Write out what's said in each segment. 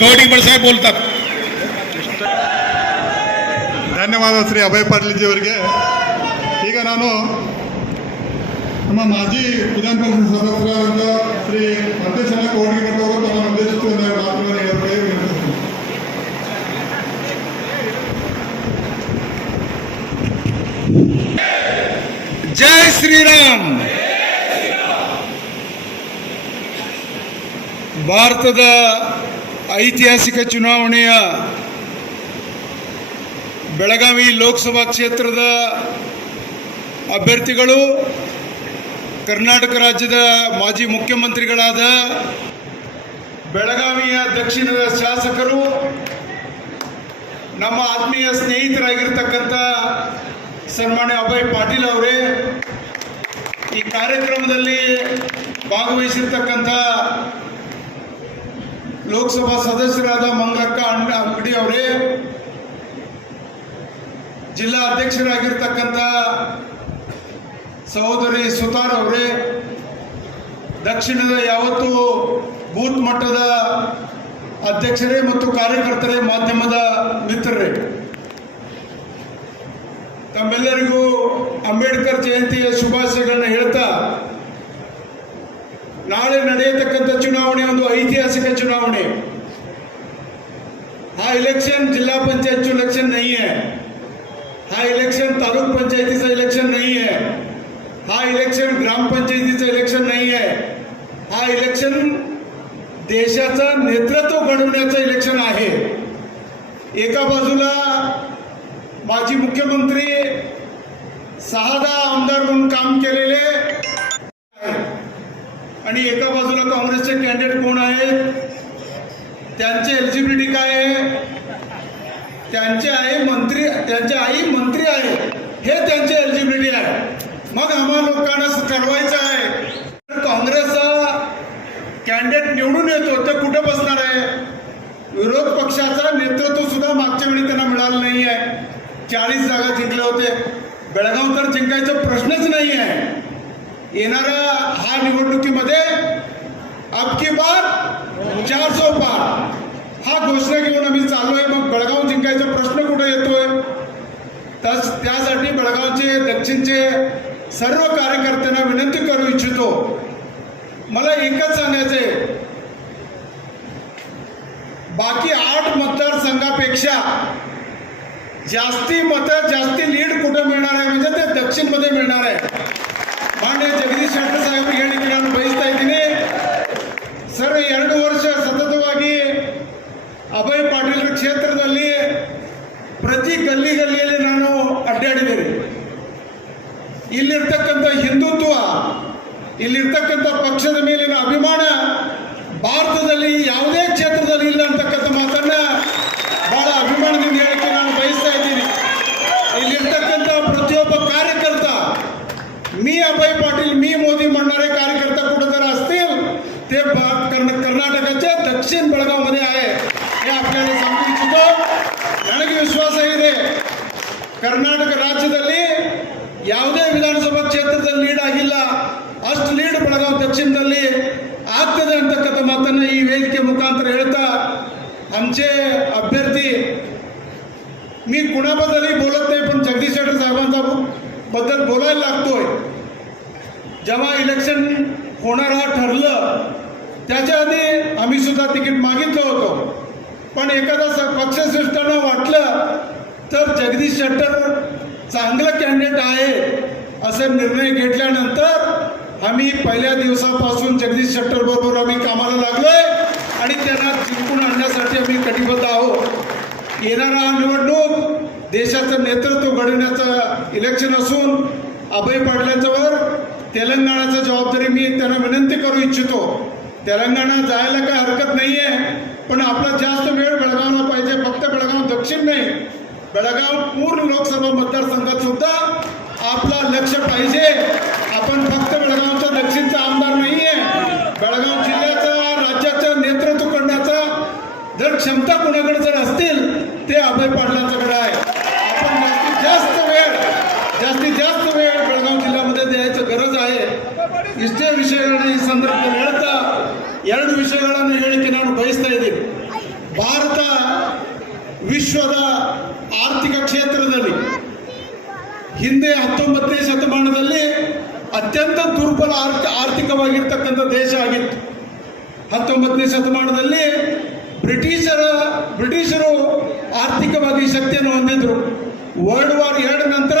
कवठीकर साहेब बोलतात. ಧನ್ಯವಾದ ಶ್ರೀ ಅಭಯ್ ಪಾಟೀಲ್ಜಿಯವರಿಗೆ. ಈಗ ನಾನು ನಮ್ಮ ಮಾಜಿ ವಿಧಾನ ಪರಿಷತ್ ಸದಸ್ಯರಾದ ಶ್ರೀ ಮಂತೇಶಣ್ಣ ಕವಟಗಿಮಠ ಅವರು ತಮ್ಮ ಉದ್ದೇಶಿಸಿ ಒಂದೆರಡು ಮಾತುಗಳನ್ನು ಹೇಳಬೇಕಾಗಿ ವಿನಂತಿಸುತ್ತೇನೆ. ಜೈ ಶ್ರೀರಾಮ್. ಭಾರತದ ಐತಿಹಾಸಿಕ ಚುನಾವಣೆಯ ಬೆಳಗಾವಿ ಲೋಕಸಭಾ ಕ್ಷೇತ್ರದ ಅಭ್ಯರ್ಥಿಗಳು ಕರ್ನಾಟಕ ರಾಜ್ಯದ ಮಾಜಿ ಮುಖ್ಯಮಂತ್ರಿಗಳಾದ ಬೆಳಗಾವಿಯ ದಕ್ಷಿಣದ ಶಾಸಕರು ನಮ್ಮ ಆತ್ಮೀಯ ಸ್ನೇಹಿತರಾಗಿರ್ತಕ್ಕಂಥ ಸನ್ಮಾನ್ಯ ಅಭಯ್ ಪಾಟೀಲ್ ಅವರೇ, ಈ ಕಾರ್ಯಕ್ರಮದಲ್ಲಿ ಭಾಗವಹಿಸಿರ್ತಕ್ಕಂಥ ಲೋಕಸಭಾ ಸದಸ್ಯರಾದ ಮಂಗಳಕ್ಕ ಅಂಗಡಿ ಅವರೇ, ಜಿಲ್ಲಾ ಅಧ್ಯಕ್ಷರಾಗಿರ್ತಕ್ಕಂಥ ಸಹೋದರಿ ಸುತಾರ್ ಅವರೇ, ದಕ್ಷಿಣದ ಯಾವತ್ತು ಬೂತ್ ಮಟ್ಟದ ಅಧ್ಯಕ್ಷರೇ ಮತ್ತು ಕಾರ್ಯಕರ್ತರೇ, ಮಾಧ್ಯಮದ ಮಿತ್ರರೇ, ತಮ್ಮೆಲ್ಲರಿಗೂ ಅಂಬೇಡ್ಕರ್ ಜಯಂತಿಯ ಶುಭಾಶಯಗಳನ್ನು ಹೇಳ್ತಾ, ನಾಳೆ ನಡೆಯತಕ್ಕಂಥ ಚುನಾವಣೆ ಒಂದು ಐತಿಹಾಸಿಕ ಚುನಾವಣೆ. हा इलेक्शन जिला पंचायत का इलेक्शन नहीं है, हा इलेक्शन तालुक पंचायती का इलेक्शन नहीं है, हा इलेक्शन ग्राम पंचायतीचं इलेक्शन नाही आहे, हा इलेक्शन देशाचं नेतृत्व घडवण्याचं इलेक्शन आहे. एका बाजूला माजी मुख्यमंत्री 6 आमदार म्हणून काम केलेले आणि एका बाजूला काँग्रेसचे कॅन्डिडेट कोण आहेत, त्यांचे एलिजिबिलिटी काय आहे, त्यांचे आई मंत्री आहे, हे त्यांचे एलिजिबिलिटी आहे. मग आम्हाला लोकांना ठरवायचं आहे, काँग्रेसचा कॅन्डिडेट निवडून येतो ते कुठे बसणार आहे. विरोध पक्षाचा नेतृत्व सुद्धा मागच्या वेळी त्यांना मिळालं नाही आहे. 40 जागा जिंकले होते. बेळगाव तर जिंकायचा प्रश्नच नाही आहे. येणाऱ्या हा निवडणुकीमध्ये अब की बार 400 पार हा घोषणा घेऊन आम्ही चाललोय. मग बेळगाव जिंकायचा प्रश्न कुठे येतोय. त्यासाठी बेळगावचे दक्षिणचे सर्व कार्यकर्त्यांना विनंती करू इच्छितो. मला एकच सांगायचंय, बाकी 8 मतदारसंघापेक्षा जास्ती मतं जास्ती लीड कुठे मिळणार आहे म्हणजे ते दक्षिणमध्ये मिळणार आहे. मान्य जगदीश शेट्टर साहेब ಹೇಳಿಕೆ ನಾನು ಬಯಸ್ತಾ ಇದ್ದೀನಿ. ಸರ್ 2 ವರ್ಷ ಸತತವಾಗಿ ಅಭಯ್ ಪಾಟೀಲ್ ಕ್ಷೇತ್ರದಲ್ಲಿ ಪ್ರತಿ ಗಲ್ಲಿಯಲ್ಲಿ ನಾನು ಅಡ್ಡಾಡಿದ್ದೇನೆ. ಇಲ್ಲಿರ್ತಕ್ಕಂಥ ಹಿಂದುತ್ವ, ಇಲ್ಲಿರ್ತಕ್ಕಂಥ ಪಕ್ಷದ ಮೇಲಿನ ಅಭಿಮಾನ ಭಾರತದಲ್ಲಿ ಯಾವುದೇ ಕ್ಷೇತ್ರದಲ್ಲಿ ಇಲ್ಲ ಅಂತಕ್ಕಂಥ ಮಾತನ್ನ ಬಹಳ ಅಭಿಮಾನದಿಂದ ಹೇಳಿಕೆ ನಾನು ಬಯಸ್ತಾ ಇದ್ದೀನಿ. ಇಲ್ಲಿರ್ತಕ್ಕಂಥ ಪ್ರತಿಯೊಬ್ಬ ಕಾರ್ಯಕರ್ತ मी अभय पाटील, मी मोदी म्हणणारे कार्यकर्ता कुठे जर असतील ते कर्नाटकाच्या दक्षिण बेळगावमध्ये आहे हे आपल्याला सांगू इच्छितो. ನನಗೆ ವಿಶ್ವಾಸ ಇದೆ, ಕರ್ನಾಟಕ ರಾಜ್ಯದಲ್ಲಿ ಯಾವುದೇ ವಿಧಾನಸಭಾ ಕ್ಷೇತ್ರದಲ್ಲಿ ಲೀಡ್ ಆಗಿಲ್ಲ, ಅಷ್ಟು ಲೀಡ್ ಬೆಳಗಾವಿ ದಕ್ಷಿಣದಲ್ಲಿ ಆಗ್ತದೆ ಅಂತಕ್ಕಂಥ ಮಾತನ್ನು ಈ ವೇದಿಕೆ ಮುಖಾಂತರ ಹೇಳ್ತಾ, आमचे अभ्यर्थी, मी कुणाबद्दलही बोलत नाही पण जगदीश शेट्टर साहेबांचा बद्दल बोलायला लागतोय. जेव्हा इलेक्शन होणार हा ठरलं त्याच्या आधी आम्ही सुद्धा तिकीट मागितलं होतं, पण एखादा पक्षश्रेष्ठांना वाटलं तर जगदीश शेट्टर चांगलं कॅन्डिडेट आहे असा निर्णय घेतल्यानंतर आम्ही पहिल्या दिवसापासून जगदीश शेट्टर बरोबर आम्ही कामाला लागलोय आणि त्यांना जिंकून आणण्यासाठी आम्ही कटिबद्ध आहोत. येणारा निवडणूक देशाचं नेतृत्व घडवण्याचं इलेक्शन असून अभय पाटलांच्यावर तेलंगणाची जबाबदारी मी त्यांना विनंती करू इच्छितो. तेलंगणा जायला काही हरकत नाही आहे, पण आपला जास्त वेळ बेळगावला पाहिजे. फक्त बेळगाव दक्षिण नाही, बेळगाव पूर्ण लोकसभा मतदारसंघात सुद्धा आपला लक्ष पाहिजे. आपण फक्त बेळगावचा दक्षिणचा आमदार नाही आहे, बेळगाव जिल्ह्याचा राज्याचं नेतृत्व करण्याचा जर क्षमता कोणाकडे जर असतील ते अभय पाटलांच्याकडे आहे. आपण जास्तीत जास्त वेळ बेळगाव जिल्ह्यामध्ये द्यायची गरज आहे. ಇಷ್ಟೇ ವಿಷಯಗಳನ್ನ ಈ ಸಂದರ್ಭದಲ್ಲಿ ಹೇಳ್ತಾ 2 ವಿಷಯಗಳನ್ನು ಹೇಳಿಕೆ ನಾನು ಬಯಸ್ತಾ ಇದ್ದೀನಿ. ಭಾರತ ವಿಶ್ವದ ಆರ್ಥಿಕ ಕ್ಷೇತ್ರದಲ್ಲಿ ಹಿಂದೆ 19ನೇ ಶತಮಾನದಲ್ಲಿ ಅತ್ಯಂತ ದುರ್ಬಲ ಆರ್ಥಿಕವಾಗಿರ್ತಕ್ಕಂಥ ದೇಶ ಆಗಿತ್ತು. 19ನೇ ಶತಮಾನದಲ್ಲಿ ಬ್ರಿಟಿಷರು ಆರ್ಥಿಕವಾಗಿ ಶಕ್ತಿಯನ್ನು ಹೊಂದಿದ್ರು. ವರ್ಲ್ಡ್ ವಾರ್ 2 ನಂತರ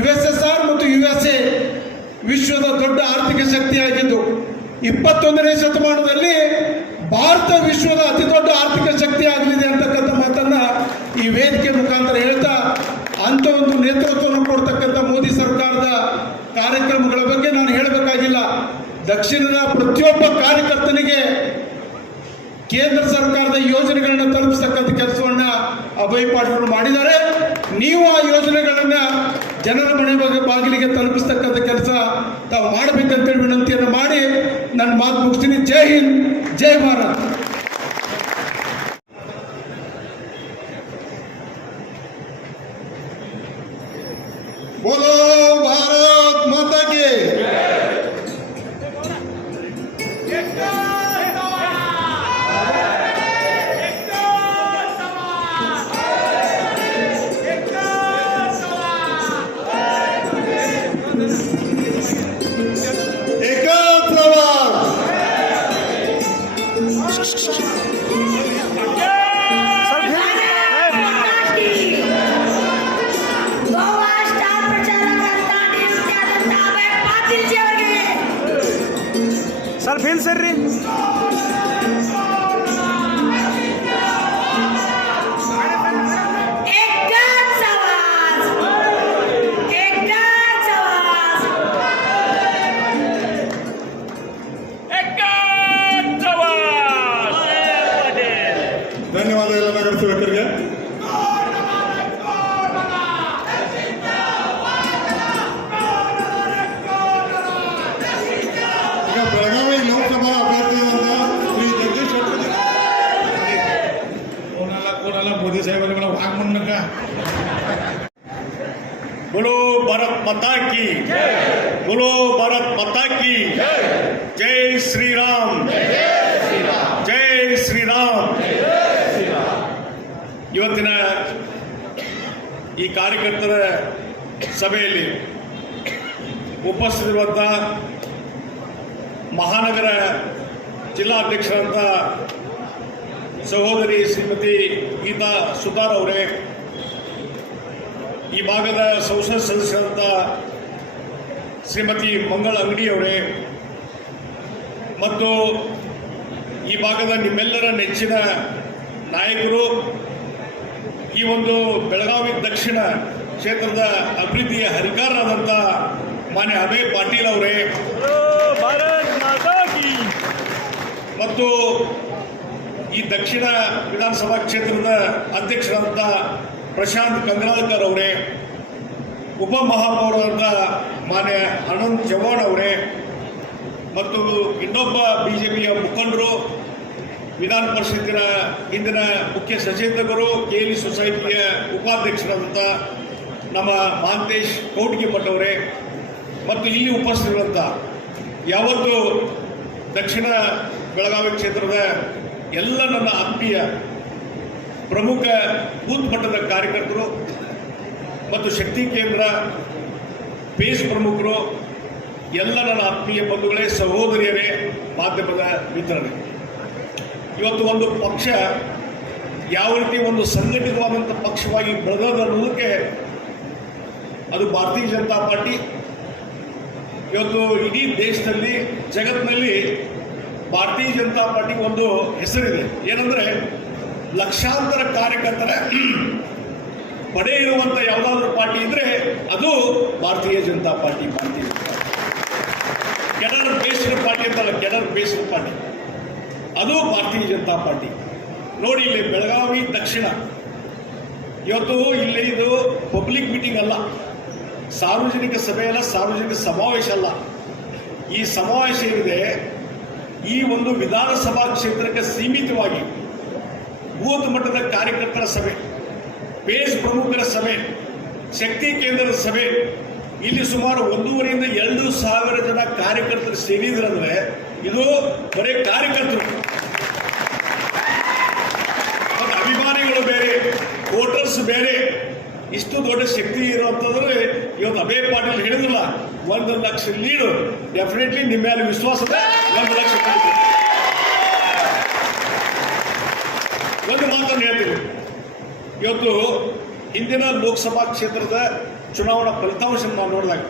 USSR ಮತ್ತು USA ವಿಶ್ವದ ದೊಡ್ಡ ಆರ್ಥಿಕ ಶಕ್ತಿಯಾಗಿದ್ದು, 21ನೇ ಶತಮಾನದಲ್ಲಿ ಭಾರತ ವಿಶ್ವದ ಅತಿ ದೊಡ್ಡ ಆರ್ಥಿಕ ಶಕ್ತಿ ಆಗಲಿದೆ ಅಂತಕ್ಕಂಥ ಮಾತನ್ನ ಈ ವೇದಿಕೆ ಮುಖಾಂತರ ಹೇಳ್ತಾ, ಅಂತ ಒಂದು ನೇತೃತ್ವವನ್ನು ಕೊಡ್ತಕ್ಕಂಥ ಮೋದಿ ಸರ್ಕಾರದ ಕಾರ್ಯಕ್ರಮಗಳ ಬಗ್ಗೆ ನಾನು ಹೇಳಬೇಕಾಗಿಲ್ಲ. ದಕ್ಷಿಣದ ಪ್ರತಿಯೊಬ್ಬ ಕಾರ್ಯಕರ್ತನಿಗೆ ಕೇಂದ್ರ ಸರ್ಕಾರದ ಯೋಜನೆಗಳನ್ನ ತಲುಪಿಸ್ತಕ್ಕಂಥ ಕೆಲಸವನ್ನ ಅಭಯ್ ಪಾಟೀಲ್ ಮಾಡಿದ್ದಾರೆ. ನೀವು ಆ ಯೋಜನೆಗಳನ್ನ ಜನರ ಮನೆ ಬಾಗಿಲಿಗೆ ತಲುಪಿಸ್ತಕ್ಕಂಥ ಕೆಲಸ ತಾವು ಮಾಡಬೇಕಂತೇಳಿ ವಿನಂತಿಯನ್ನು ಮಾಡಿ ನನ್ನ ಮಾತು ಮುಗಿಸ್ತೀನಿ. ಜೈ ಹಿಂದ್, ಜೈ ಭಾರತ್. बोलो भारत माता की सर फील सर री ಧನ್ಯವಾದ ಎಲ್ಲ ನಗರ ಸೇವಕರಿಗೆ. ಈಗ ಬೆಳಗಾವಿ ಲೋಕಸಭಾ ಅಭ್ಯರ್ಥಿಯಾದಂಥ ಶ್ರೀ ಜಗದೀಶ್ कोणाला मोदी साहेबांना वाघ म्हणू नका. बोलो भारत माता की, बोलो भारत माता की, जय श्री राम, जय श्री राम. ಇವತ್ತಿನ ಈ ಕಾರ್ಯಕರ್ತರ ಸಭೆಯಲ್ಲಿ ಉಪಸ್ಥಿತರಿರುವಂಥ ಮಹಾನಗರ ಜಿಲ್ಲಾಧ್ಯಕ್ಷರಂತ ಸಹೋದರಿ ಶ್ರೀಮತಿ ಗೀತಾ ಸುತಾರ್ ಅವರೇ, ಈ ಭಾಗದ ಸಂಸತ್ ಸದಸ್ಯರಂತ ಶ್ರೀಮತಿ ಮಂಗಳ ಅಂಗಡಿ ಅವರೇ, ಮತ್ತು ಈ ಭಾಗದ ನಿಮ್ಮೆಲ್ಲರ ನೆಚ್ಚಿನ ನಾಯಕರು, ಈ ಒಂದು ಬೆಳಗಾವಿ ದಕ್ಷಿಣ ಕ್ಷೇತ್ರದ ಅಭಿವೃದ್ಧಿಯ ಹರಿಕಾರರಾದಂಥ ಮಾನ್ಯ ಅಭಯ್ ಪಾಟೀಲ್ ಅವರೇ, ಮತ್ತು ಈ ದಕ್ಷಿಣ ವಿಧಾನಸಭಾ ಕ್ಷೇತ್ರದ ಅಧ್ಯಕ್ಷರಾದಂಥ ಪ್ರಶಾಂತ್ ಕಂಗನಾಳ್ಕರ್ ಅವರೇ, ಉಪಮಹಾಪೌರರಾದಂಥ ಮಾನ್ಯ ಆನಂದ್ ಚವ್ಹಾಣ್ ಅವರೇ, ಮತ್ತು ಇನ್ನೊಬ್ಬ ಬಿಜೆಪಿಯ ಮುಖಂಡರು, ವಿಧಾನ ಪರಿಷತ್ತಿನ ಇಂದಿನ ಮುಖ್ಯ ಸಚೇತಕರು, KLE ಸೊಸೈಟಿಯ ಉಪಾಧ್ಯಕ್ಷರಾದಂಥ ನಮ್ಮ ಮಹಾಂತೇಶ್ ಕೌಟ್ಗಿಮಠ್ ಅವರೇ, ಮತ್ತು ಇಲ್ಲಿ ಉಪಸ್ಥಿತರಿರುವಂಥ ಯಾವತ್ತು ದಕ್ಷಿಣ ಬೆಳಗಾವಿ ಕ್ಷೇತ್ರದ ಎಲ್ಲ ನನ್ನ ಆತ್ಮೀಯ ಪ್ರಮುಖ ಬೂತ್ ಮಟ್ಟದ ಕಾರ್ಯಕರ್ತರು ಮತ್ತು ಶಕ್ತಿ ಕೇಂದ್ರ ಬೇಸ್ ಪ್ರಮುಖರು, ಎಲ್ಲ ನನ್ನ ಆತ್ಮೀಯ ಬಂಧುಗಳೇ, ಸಹೋದರಿಯರೇ, ಮಾಧ್ಯಮದ ಮಿತ್ರರೇ, ಇವತ್ತು ಒಂದು ಪಕ್ಷ ಯಾವ ರೀತಿ ಒಂದು ಸಂಘಟಿತವಾದಂಥ ಪಕ್ಷವಾಗಿ ಬೆಳೆದ ಅನ್ನೋದಕ್ಕೆ ಅದು ಭಾರತೀಯ ಜನತಾ ಪಾರ್ಟಿ. ಇವತ್ತು ಇಡೀ ದೇಶದಲ್ಲಿ, ಜಗತ್ತಿನಲ್ಲಿ ಭಾರತೀಯ ಜನತಾ ಪಾರ್ಟಿಗೆ ಒಂದು ಹೆಸರಿದೆ. ಏನಂದರೆ ಲಕ್ಷಾಂತರ ಕಾರ್ಯಕರ್ತರ ಪಡೆ ಇರುವಂಥ ಯಾವುದಾದ್ರೂ ಪಾರ್ಟಿ ಇದ್ದರೆ ಅದು ಭಾರತೀಯ Janata party. Cadre based party ಅಂತಲ್ಲ, ಕೆಡರ್ ಬೇಸ್ಡ್ ಪಾರ್ಟಿ ಅದು ಭಾರತೀಯ ಜನತಾ ಪಾರ್ಟಿ. ನೋಡಿ, ಇಲ್ಲಿ ಬೆಳಗಾವಿ ದಕ್ಷಿಣ ಇವತ್ತು ಇಲ್ಲಿ ಇದು ಪಬ್ಲಿಕ್ ಮೀಟಿಂಗ್ ಅಲ್ಲ, ಸಾರ್ವಜನಿಕ ಸಭೆ ಅಲ್ಲ, ಸಾರ್ವಜನಿಕ ಸಮಾವೇಶ ಅಲ್ಲ. ಈ ಸಮಾವೇಶ ಏನಿದೆ ಈ ಒಂದು ವಿಧಾನಸಭಾ ಕ್ಷೇತ್ರಕ್ಕೆ ಸೀಮಿತವಾಗಿ ಬೂತ್ ಮಟ್ಟದ ಕಾರ್ಯಕರ್ತರ ಸಭೆ, ಬೇಸ್ ಪ್ರಮುಖರ ಸಭೆ, ಶಕ್ತಿ ಕೇಂದ್ರದ ಸಭೆ, ಇಲ್ಲಿ ಸುಮಾರು 1,500ರಿಂದ 2,000 ಜನ ಕಾರ್ಯಕರ್ತರು ಸೇರಿದ್ರಂದ್ರೆ ಇದು ಬರೀ ಕಾರ್ಯಕರ್ತರು. ಇಷ್ಟು ದೊಡ್ಡ ಶಕ್ತಿ ಇರುವಂತಂದ್ರೆ ಇವತ್ತು ಅಭಯ ಪಾಟೀಲ್ ಹೇಳಿದ್ರಲ್ಲ 1 ಲಕ್ಷ ಲೀಡು, ಡೆಫಿನೆಟ್ಲಿ ನಿಮ್ಮ ಮೇಲೆ ವಿಶ್ವಾಸದ 1 ಲಕ್ಷ ಕೊಡ್ತೀವಿ. ಒಂದು ಮಾತನ್ನು ಹೇಳ್ತೀನಿ, ಇವತ್ತು ಹಿಂದಿನ ಲೋಕಸಭಾ ಕ್ಷೇತ್ರದ ಚುನಾವಣಾ ಫಲಿತಾಂಶ ನಾವು ನೋಡಿದಾಗ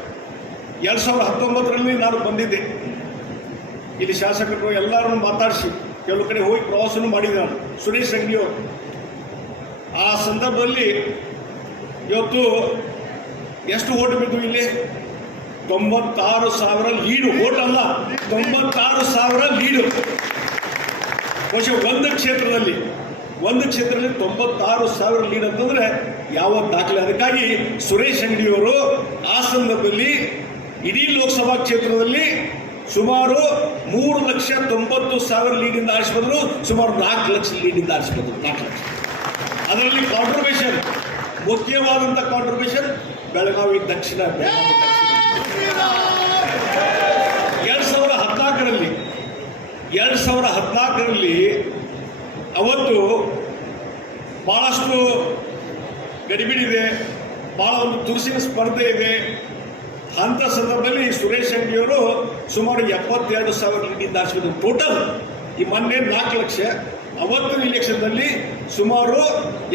2019ರಲ್ಲಿ ನಾನು ಬಂದಿದ್ದೆ. ಇಲ್ಲಿ ಶಾಸಕರು ಎಲ್ಲರನ್ನು ಮಾತಾಡಿಸಿ ಕೆಲವು ಕಡೆ ಹೋಗಿ ಪ್ರವಾಸನೂ ಮಾಡಿದ್ದೆ ನಾನು, ಸುರೇಶ್ ಅಂಗಡಿ ಅವರು. ಆ ಸಂದರ್ಭದಲ್ಲಿ ಇವತ್ತು ಎಷ್ಟು ಓಟ್ ಬಿದ್ದು ಇಲ್ಲಿ 96,000 ಲೀಡು, ಓಟ್ ಅಲ್ಲ 96,000 ಲೀಡು. ಬಹುಶಃ ಒಂದು ಕ್ಷೇತ್ರದಲ್ಲಿ 96,000 ಲೀಡ್ ಅಂತಂದ್ರೆ ಯಾವ ದಾಖಲೆ. ಅದಕ್ಕಾಗಿ ಸುರೇಶ್ ಅಂಗಡಿಯವರು ಆ ಸಂದರ್ಭದಲ್ಲಿ ಇಡೀ ಲೋಕಸಭಾ ಕ್ಷೇತ್ರದಲ್ಲಿ ಸುಮಾರು 3,90,000 ಲೀಡಿಂದ ಆರಿಸಿದ್ರು, ಸುಮಾರು 4 ಲಕ್ಷ ಲೀಡಿಂದ ಆರಿಸಿದ್ರು. 4 ಲಕ್ಷ. ಅದರಲ್ಲಿ ಕಾಂಟ್ರಿಬ್ಯೂಷನ್, ಮುಖ್ಯವಾದಂಥ ಕಾಂಟ್ರಿಬ್ಯೂಷನ್ ಬೆಳಗಾವಿ ದಕ್ಷಿಣ. 2014ರಲ್ಲಿ ಅವತ್ತು ಬಹಳಷ್ಟು ಗಡಿಬಿಡಿದೆ, ಬಹಳ ಒಂದು ತುರುಸಿನ ಸ್ಪರ್ಧೆ ಇದೆ. ಅಂತ ಸಂದರ್ಭದಲ್ಲಿ ಸುರೇಶ್ ಅಂಗಡಿಯವರು ಸುಮಾರು 72,000 ಲೀಡಿಂದ ಆರಿಸಿದ್ರು. ಟೋಟಲ್ ಈ ಮೊನ್ನೆ 4 ಲಕ್ಷ, ಅವತ್ತಿನ ಇಲೆಕ್ಷನ್ನಲ್ಲಿ ಸುಮಾರು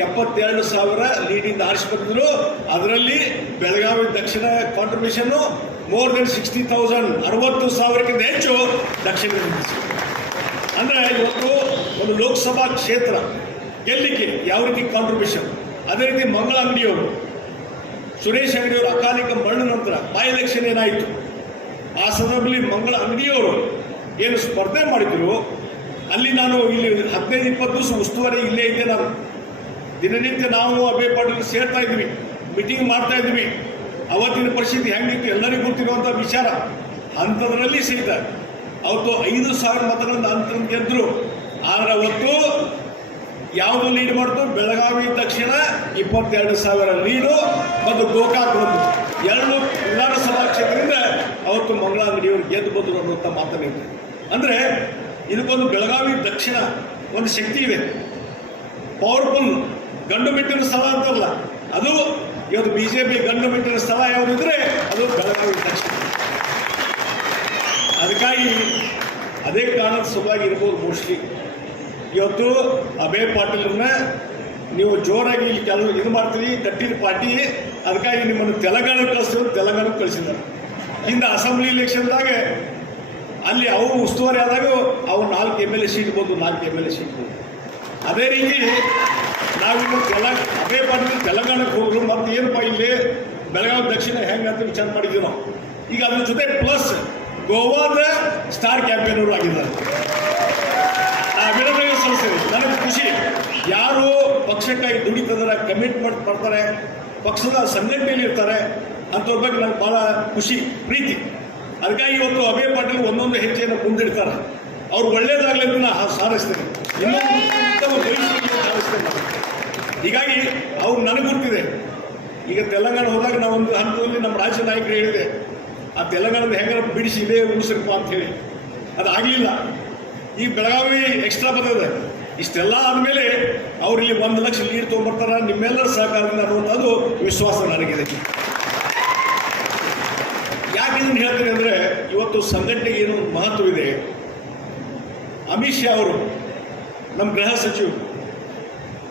72,000 ಲೀಡಿಂದ ಆರಿಸಿದ್ರು. ಅದರಲ್ಲಿ ಬೆಳಗಾವಿ ದಕ್ಷಿಣ ಕಾಂಟ್ರಿಬ್ಯೂಷನ್ ಮೋರ್ ದೆನ್ 60,000, 60,000ಕ್ಕಿಂತ ಹೆಚ್ಚು ದಕ್ಷಿಣದಲ್ಲಿ. ಅಂದರೆ ಇವತ್ತು ಒಂದು ಲೋಕಸಭಾ ಕ್ಷೇತ್ರ ಗೆಲ್ಲಿಕ್ಕೆ ಯಾವ ರೀತಿ ಕಾಂಟ್ರಿಬ್ಯೂಷನ್. ಅದೇ ರೀತಿ ಮಂಗಳ ಅಂಗಡಿಯವರು, ಸುರೇಶ್ ಅಂಗಡಿಯವರು ಅಕಾಲಿಕ ಮರಣ ನಂತರ ಬೈ ಎಲೆಕ್ಷನ್ ಏನಾಯಿತು, ಆ ಸಂದರ್ಭದಲ್ಲಿ ಮಂಗಳ ಅಂಗಡಿಯವರು ಏನು ಸ್ಪರ್ಧೆ ಮಾಡಿದ್ರು, ಅಲ್ಲಿ ನಾನು ಇಲ್ಲಿ 15-20 ದಿವಸ ಉಸ್ತುವಾರಿ ಇಲ್ಲೇ ಇದ್ದೆ. ನಾನು ದಿನನಿತ್ಯ ನಾವು ಅಭಯ ಪಾಟೀಲ್ ಸೇರ್ತಾ ಇದ್ವಿ, ಮೀಟಿಂಗ್ ಮಾಡ್ತಾ ಇದ್ವಿ. ಅವತ್ತಿನ ಪರಿಸ್ಥಿತಿ ಹೆಂಗಿತ್ತು ಎಲ್ಲರಿಗೂ ಗೊತ್ತಿರುವಂಥ ವಿಚಾರ. ಅಂಥದ್ರಲ್ಲಿ ಸಹಿತ ಅವತ್ತು 5,000 ಮತಗಳಿಂದ ಅಂತರ ಗೆದ್ರು. ಆದರೆ ಅವತ್ತು ಯಾವುದು ಲೀಡ್ ಮಾಡ್ತು, ಬೆಳಗಾವಿ ದಕ್ಷಿಣ 22,000 ಲೀಡು ಮತ್ತು ಗೋಕಾಕ್ 2 ವಿಧಾನಸಭಾ ಕ್ಷೇತ್ರದಿಂದ ಅವತ್ತು ಮಂಗಳ ಅಂಗಡಿಯವರು ಗೆದ್ದು ಬಂದರು ಅನ್ನುವಂಥ ಮಾತನಿದೆ. ಅಂದರೆ ಇದಕ್ಕೊಂದು ಬೆಳಗಾವಿ ದಕ್ಷಿಣ ಒಂದು ಶಕ್ತಿ ಇದೆ, ಪವರ್ಫುಲ್. ಗಂಡು ಮೆಟ್ಟಿನ ಸ್ಥಳ ಅಂತಲ್ಲ ಅದು. ಇವತ್ತು ಬಿಜೆಪಿ ಗಂಡು ಮೆಟ್ಟಿನ ಸ್ಥಳ ಯಾವುದಿದ್ರೆ ಅದು ಬೆಳಗಾವಿ ದಕ್ಷಿಣ. ಅದಕ್ಕಾಗಿ ಅದೇ ಕಾರಣದ ಸಲುವಾಗಿ ಇರ್ಬೋದು ಮೋಸ್ಟ್ಲಿ ಇವತ್ತು ಅಭಯ ಪಾಟೀಲ್ರನ್ನ ನೀವು ಜೋರಾಗಿ ಇಲ್ಲಿ ಕೆಲವು ಇದು ಮಾಡ್ತೀರಿ, ಕಟ್ಟಿದ ಪಾರ್ಟಿ. ಅದಕ್ಕಾಗಿ ನಿಮ್ಮನ್ನು ತೆಲಂಗಾಣಕ್ಕೆ ಕಳಿಸ್ತೀವಿ, ತೆಲಂಗಾಣಕ್ಕೆ ಕಳಿಸಿದ್ದಾರೆ. ಹಿಂದೆ ಅಸೆಂಬ್ಲಿ ಇಲೆಕ್ಷನ್ದಾಗ ಅಲ್ಲಿ ಅವು ಉಸ್ತುವಾರಿ ಆದಾಗ ಅವು 4 MLA ಸೀಟ್ ಬಂದು, 4 MLA ಸೀಟ್ ಬಂದು. ಅದೇ ರೀತಿ ನಾವಿನ್ನು ಅಭಯ ಪಾಟೀಲ್ ತೆಲಂಗಾಣಕ್ಕೆ ಹೋದ್ರು. ಮತ್ತು ಏನಪ್ಪ ಇಲ್ಲಿ ಬೆಳಗಾವಿ ದಕ್ಷಿಣ ಹೆಂಗೆ ಅಂತ ವಿಚಾರ ಮಾಡಿದ್ವಿ ನಾವು. ಈಗ ಅದ್ರ ಜೊತೆ ಪ್ಲಸ್ ಗೋವಾದ ಸ್ಟಾರ್ ಕ್ಯಾಂಪೇನರು ಆಗಿದ್ದಾರೆ. ಅಭಿನಂದನೆ ಸಲ್ಲಿಸ್ತೀವಿ. ನನಗೆ ಖುಷಿ, ಯಾರು ಪಕ್ಷಕ್ಕಾಗಿ ದುಡಿತಿದ್ದಾರೆ, ಕಮಿಟ್ಮೆಂಟ್ ಮಾಡ್ತಾರೆ, ಪಕ್ಷದ ಸಂಘಟನೆಯಲ್ಲಿ ಇರ್ತಾರೆ, ಅಂಥವ್ರ ಬಗ್ಗೆ ನನಗೆ ಭಾಳ ಖುಷಿ, ಪ್ರೀತಿ. ಅದಕ್ಕಾಗಿ ಇವತ್ತು ಅಭಯ ಪಾಟೀಲ್ ಒಂದೊಂದು ಹೆಜ್ಜೆಯನ್ನು ಮುಂದಿಡ್ತಾರೆ. ಅವ್ರು ಒಳ್ಳೇದಾಗಲಿ ಅಂತ ನಾನು ಸಾರಿಸ್ತೇನೆ, ಇನ್ನೊಂದು ಉತ್ತಮ ಭವಿಷ್ಯಕ್ಕೆ ಸಾರಿಸ್ತೇನೆ. ಹೀಗಾಗಿ ಅವ್ರು ನನಗೆ ಗೊತ್ತಿದೆ. ಈಗ ತೆಲಂಗಾಣ ಹೋದಾಗ ನಾವೊಂದು ಹಂತದಲ್ಲಿ ನಮ್ಮ ರಾಜ್ಯ ನಾಯಕರು ಹೇಳಿದೆ, ಆ ತೆಲಂಗಾಣದ ಹೆಂಗಾರ ಬಿಡಿಸಿ ಇದೇ ಉಳಿಸ್ರಪ್ಪ ಅಂತ ಹೇಳಿ. ಅದಾಗಲಿಲ್ಲ. ಈ ಬೆಳಗಾವಿ ಎಕ್ಸ್ಟ್ರಾ ಬರ್ತದೆ. ಇಷ್ಟೆಲ್ಲ ಆದಮೇಲೆ ಅವ್ರು ಇಲ್ಲಿ 1 ಲಕ್ಷ ಲೀಡ್ ತೊಗೊಂಡ್ಬರ್ತಾರೆ ನಿಮ್ಮೆಲ್ಲರ ಸಹಕಾರದಿಂದ ಅನ್ನುವಂಥದ್ದು ವಿಶ್ವಾಸ ನನಗಿದೆ. ಯಾಕೆ ಇದನ್ನು ಹೇಳ್ತೀನಿ ಅಂದರೆ, ಇವತ್ತು ಸಂಘಟನೆಗೆ ಏನೋ ಒಂದು ಮಹತ್ವವಿದೆ. ಅಮಿತ್ ಶಾ ಅವರು ನಮ್ಮ ಗೃಹ ಸಚಿವರು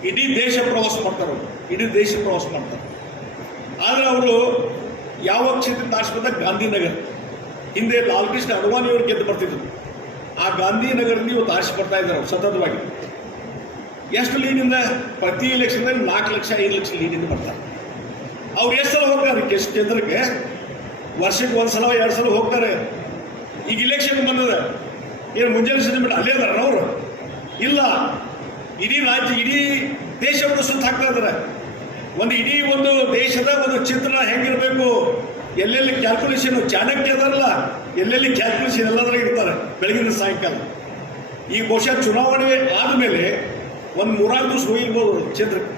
ಇಡೀ ದೇಶ ಪ್ರವಾಸ ಮಾಡ್ತಾರೆ, ಇಡೀ ದೇಶ ಪ್ರವಾಸ ಮಾಡ್ತಾರೆ. ಆದರೆ ಅವರು ಯಾವ ಕ್ಷೇತ್ರ ಆಸ್ಪತ್ರೆ ಗಾಂಧಿನಗರ, ಹಿಂದೆ ಲಾಲ್ ಕೃಷ್ಣ ಅಡ್ವಾಣಿಯವರು ಗೆದ್ದು ಬರ್ತಿದ್ರು. ಆ ಗಾಂಧಿನಗರದಲ್ಲಿ ಇವತ್ತು ಆರಿಸಿ ಬರ್ತಾ ಇದ್ದಾರೆ ಅವರು ಸತತವಾಗಿ. ಎಷ್ಟು ಲೀಡಿಂದ? ಪ್ರತಿ ಎಲೆಕ್ಷನ್ದಲ್ಲಿ 4 ಲಕ್ಷ 5 ಲಕ್ಷ ಲೀಡಿಂದ ಬರ್ತಾರೆ. ಅವ್ರು ಎಷ್ಟು ಸಲ ಹೋಗ್ತಾರೆ ಕ್ಷೇತ್ರಕ್ಕೆ? ವರ್ಷಕ್ಕೆ 1 ಸಲ 2 ಸಲ ಹೋಗ್ತಾರೆ. ಈಗ ಇಲೆಕ್ಷನ್ ಬಂದದ, ಏನು ಮುಂಜಾನೆ ಸಂಜೆ ಬಿಟ್ಟು ಅಲ್ಲೇ ಅದಾರ ಅವರು? ಇಲ್ಲ, ಇಡೀ ರಾಜ್ಯ, ಇಡೀ ದೇಶವನ್ನು ಸುತ್ತ ಹಾಕ್ತಾ ಇದ್ದಾರೆ. ಇಡೀ ಒಂದು ದೇಶದ ಒಂದು ಚಿತ್ರ ಹೆಂಗಿರಬೇಕು, ಎಲ್ಲೆಲ್ಲಿ ಕ್ಯಾಲ್ಕುಲೇಷನ್, ಚಾಣಕ್ಯ ಅದಾರಲ್ಲ, ಎಲ್ಲೆಲ್ಲಿ ಕ್ಯಾಲ್ಕುಲೇಷನ್ ಎಲ್ಲದರಾಗ ಇರ್ತಾರೆ ಬೆಳಗಿನ ಸಾಯಂಕಾಲ. ಈ ಬಹುಶಃ ಚುನಾವಣೆ ಆದಮೇಲೆ 1-3 ದಿವಸ ಹೋಗಿರ್ಬೋದು ಕ್ಷೇತ್ರಕ್ಕೆ.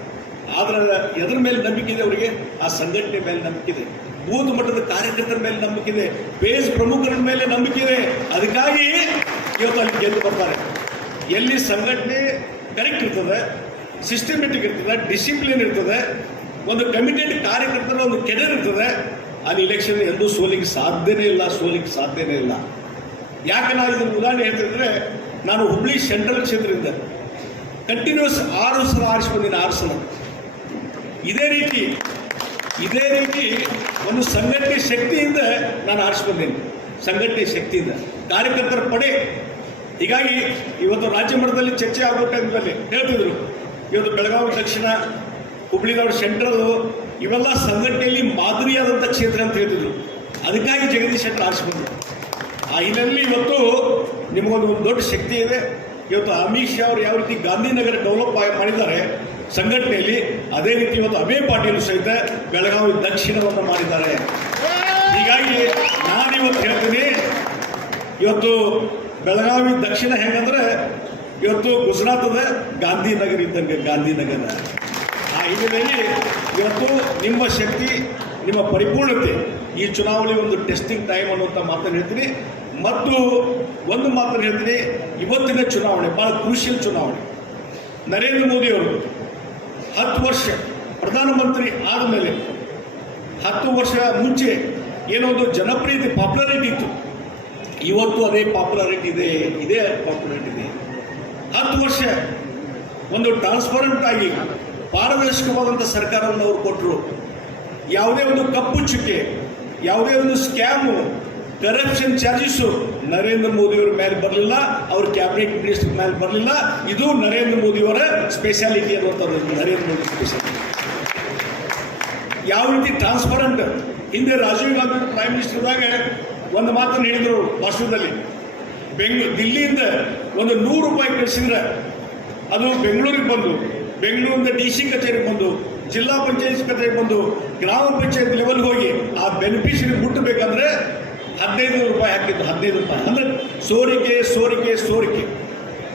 ಆದರೆ ಎದ್ರ ಮೇಲೆ ನಂಬಿಕೆ ಇದೆ ಅವರಿಗೆ? ಆ ಸಂಘಟನೆ ಮೇಲೆ ನಂಬಿಕೆ ಇದೆ, ಬೂತ್ ಮಟ್ಟದ ಕಾರ್ಯಕರ್ತರ ಮೇಲೆ ನಂಬಿಕೆ ಇದೆ, ಬೇಸ್ ಪ್ರಮುಖರ ಮೇಲೆ ನಂಬಿಕೆ ಇದೆ. ಅದಕ್ಕಾಗಿ ಇವತ್ತು ಅಲ್ಲಿ ಗೆದ್ದು ಬರ್ತಾರೆ. ಎಲ್ಲಿ ಸಂಘಟನೆ ಕರೆಕ್ಟ್ ಇರ್ತದೆ, ಸಿಸ್ಟಮೆಟಿಕ್ ಇರ್ತದೆ, ಡಿಸಿಪ್ಲಿನ್ ಇರ್ತದೆ, ಒಂದು ಕಮಿಟೆಡ್ ಕಾರ್ಯಕರ್ತರ ಒಂದು ಕೆಡರ್ ಇರ್ತದೆ. ಅಲ್ಲಿ ಇಲೆಕ್ಷನ್ ಎಂದೂ ಸೋಲಿಗೆ ಸಾಧ್ಯನೇ ಇಲ್ಲ. ಯಾಕೆ ನಾನು ಇದನ್ನು ಉದಾಹರಣೆ ಹೇಳ್ತಿದ್ರೆ, ನಾನು ಹುಬ್ಳಿ ಸೆಂಟ್ರಲ್ ಕ್ಷೇತ್ರದಿಂದ ಕಂಟಿನ್ಯೂಸ್ 6 ಸಲ ಆರಿಸಿ ಬಂದಿನಿ. 6 ಸಲ ಇದೇ ರೀತಿ ಒಂದು ಸಂಘಟನೆ ಶಕ್ತಿಯಿಂದ ನಾನು ಆರಿಸಿ ಬಂದೇನೆ. ಸಂಘಟನೆ ಶಕ್ತಿಯಿಂದ ಕಾರ್ಯಕರ್ತರ ಪಡೆ. ಹೀಗಾಗಿ ಇವತ್ತು ರಾಜ್ಯ ಮಟ್ಟದಲ್ಲಿ ಚರ್ಚೆ ಆಗೋ ಟೈಮ್ನಲ್ಲಿ ಹೇಳ್ತಿದ್ರು, ಇವತ್ತು ಬೆಳಗಾವಿ ದಕ್ಷಿಣ, ಹುಬ್ಳಿದವ್ರ ಸೆಂಟ್ರಲ್ ಇವೆಲ್ಲ ಸಂಘಟನೆಯಲ್ಲಿ ಮಾದರಿಯಾದಂಥ ಕ್ಷೇತ್ರ ಅಂತ ಹೇಳ್ತಿದ್ರು. ಅದಕ್ಕಾಗಿ ಜಗದೀಶ್ ಶೆಟ್ಟರ್ ಆರಿಸಿಕೊಂಡ್ರು. ಆ ಹಿನ್ನೆಲೆಯಲ್ಲಿ ಇವತ್ತು ನಿಮಗೊಂದು ದೊಡ್ಡ ಶಕ್ತಿ ಇದೆ. ಇವತ್ತು ಅಮಿತ್ ಶಾ ಅವರು ಯಾವ ರೀತಿ ಗಾಂಧಿನಗರ ಡೆವಲಪ್ ಮಾಡಿದ್ದಾರೆ ಸಂಘಟನೆಯಲ್ಲಿ, ಅದೇ ರೀತಿ ಇವತ್ತು ಅಭಯ ಪಾಟೀಲ್ ಸಹಿತ ಬೆಳಗಾವಿ ದಕ್ಷಿಣವನ್ನು ಮಾಡಿದ್ದಾರೆ. ಹೀಗಾಗಿ ನಾನಿವತ್ತು ಹೇಳ್ತೀನಿ, ಇವತ್ತು ಬೆಳಗಾವಿ ದಕ್ಷಿಣ ಹೆಂಗಂದ್ರೆ ಇವತ್ತು ಗುಜರಾತದ ಗಾಂಧಿನಗರ ಇದ್ದಂಗೆ, ಗಾಂಧಿನಗರ. ಆ ಹಿನ್ನೆಲೆಯಲ್ಲಿ ಇವತ್ತು ನಿಮ್ಮ ಶಕ್ತಿ, ನಿಮ್ಮ ಪರಿಪೂರ್ಣತೆ, ಈ ಚುನಾವಣೆ ಒಂದು ಟೆಸ್ಟಿಂಗ್ ಟೈಮ್ ಅನ್ನುವಂಥ ಮಾತನ್ನು ಹೇಳ್ತೀನಿ. ಮತ್ತು ಒಂದು ಮಾತನ್ನು ಹೇಳ್ತೀನಿ, ಇವತ್ತಿನ ಚುನಾವಣೆ ಭಾಳ ಕ್ರೂಷಿಯಲ್ ಚುನಾವಣೆ. ನರೇಂದ್ರ ಮೋದಿ ಅವರು 10 ವರ್ಷ ಪ್ರಧಾನಮಂತ್ರಿ ಆದಮೇಲೆ 10 ವರ್ಷ ಮುಂಚೆ ಏನೋ ಒಂದು ಜನಪ್ರಿಯತೆ, ಪಾಪ್ಯುಲಾರಿಟಿ ಇತ್ತು. ಇವತ್ತು ಅದೇ ಪಾಪ್ಯುಲಾರಿಟಿ ಇದೆ. 10 ವರ್ಷ ಒಂದು ಟ್ರಾನ್ಸ್ಪರೆಂಟ್ ಆಗಿ ಪಾರದರ್ಶಕವಾದಂಥ ಸರ್ಕಾರವನ್ನು ಅವರು ಕೊಟ್ಟರು. ಯಾವುದೇ ಒಂದು ಕಪ್ಪು ಚುಕ್ಕೆ, ಯಾವುದೇ ಒಂದು ಸ್ಕ್ಯಾಮು, ಕರಪ್ಷನ್ ಚಾರ್ಜಸ್ಸು ನರೇಂದ್ರ ಮೋದಿಯವರ ಮೇಲೆ ಬರಲಿಲ್ಲ, ಅವ್ರ ಕ್ಯಾಬಿನೆಟ್ ಮಿನಿಸ್ಟರ್ ಮೇಲೆ ಬರಲಿಲ್ಲ. ಇದು ನರೇಂದ್ರ ಮೋದಿಯವರ ಸ್ಪೆಷಾಲಿಟಿ ಅನ್ನುವಂಥದ್ದು. ನರೇಂದ್ರ ಮೋದಿ ಸ್ಪೆಷಾಲಿಟಿ ಯಾವ ರೀತಿ ಟ್ರಾನ್ಸ್ಪರೆಂಟ್. ಹಿಂದೆ ರಾಜೀವ್ ಗಾಂಧಿ ಪ್ರೈಮ್ ಮಿನಿಸ್ಟರ್ದಾಗ ಒಂದು ಮಾತನ್ನು ಹೇಳಿದರು ವರ್ಷದಲ್ಲಿ, ದಿಲ್ಲಿಯಿಂದ ಒಂದು 100 ರೂಪಾಯಿ ಕಳಿಸಿದ್ರೆ ಅದು ಬೆಂಗಳೂರಿಗೆ ಬಂದು, ಬೆಂಗಳೂರಿಂದ DC ಕಚೇರಿಗೆ ಬಂದು, ಜಿಲ್ಲಾ ಪಂಚಾಯತ್ ಕಚೇರಿಗೆ ಬಂದು, ಗ್ರಾಮ ಪಂಚಾಯತ್ ಲೆವೆಲ್ಗೆ ಹೋಗಿ ಆ ಬೆನಿಫಿಷರಿ ಮುಟ್ಟಬೇಕಂದ್ರೆ 15 ರೂಪಾಯಿ ಹಾಕಿದ್ದು. 15 ರೂಪಾಯಿ ಅಂದರೆ ಸೋರಿಕೆ.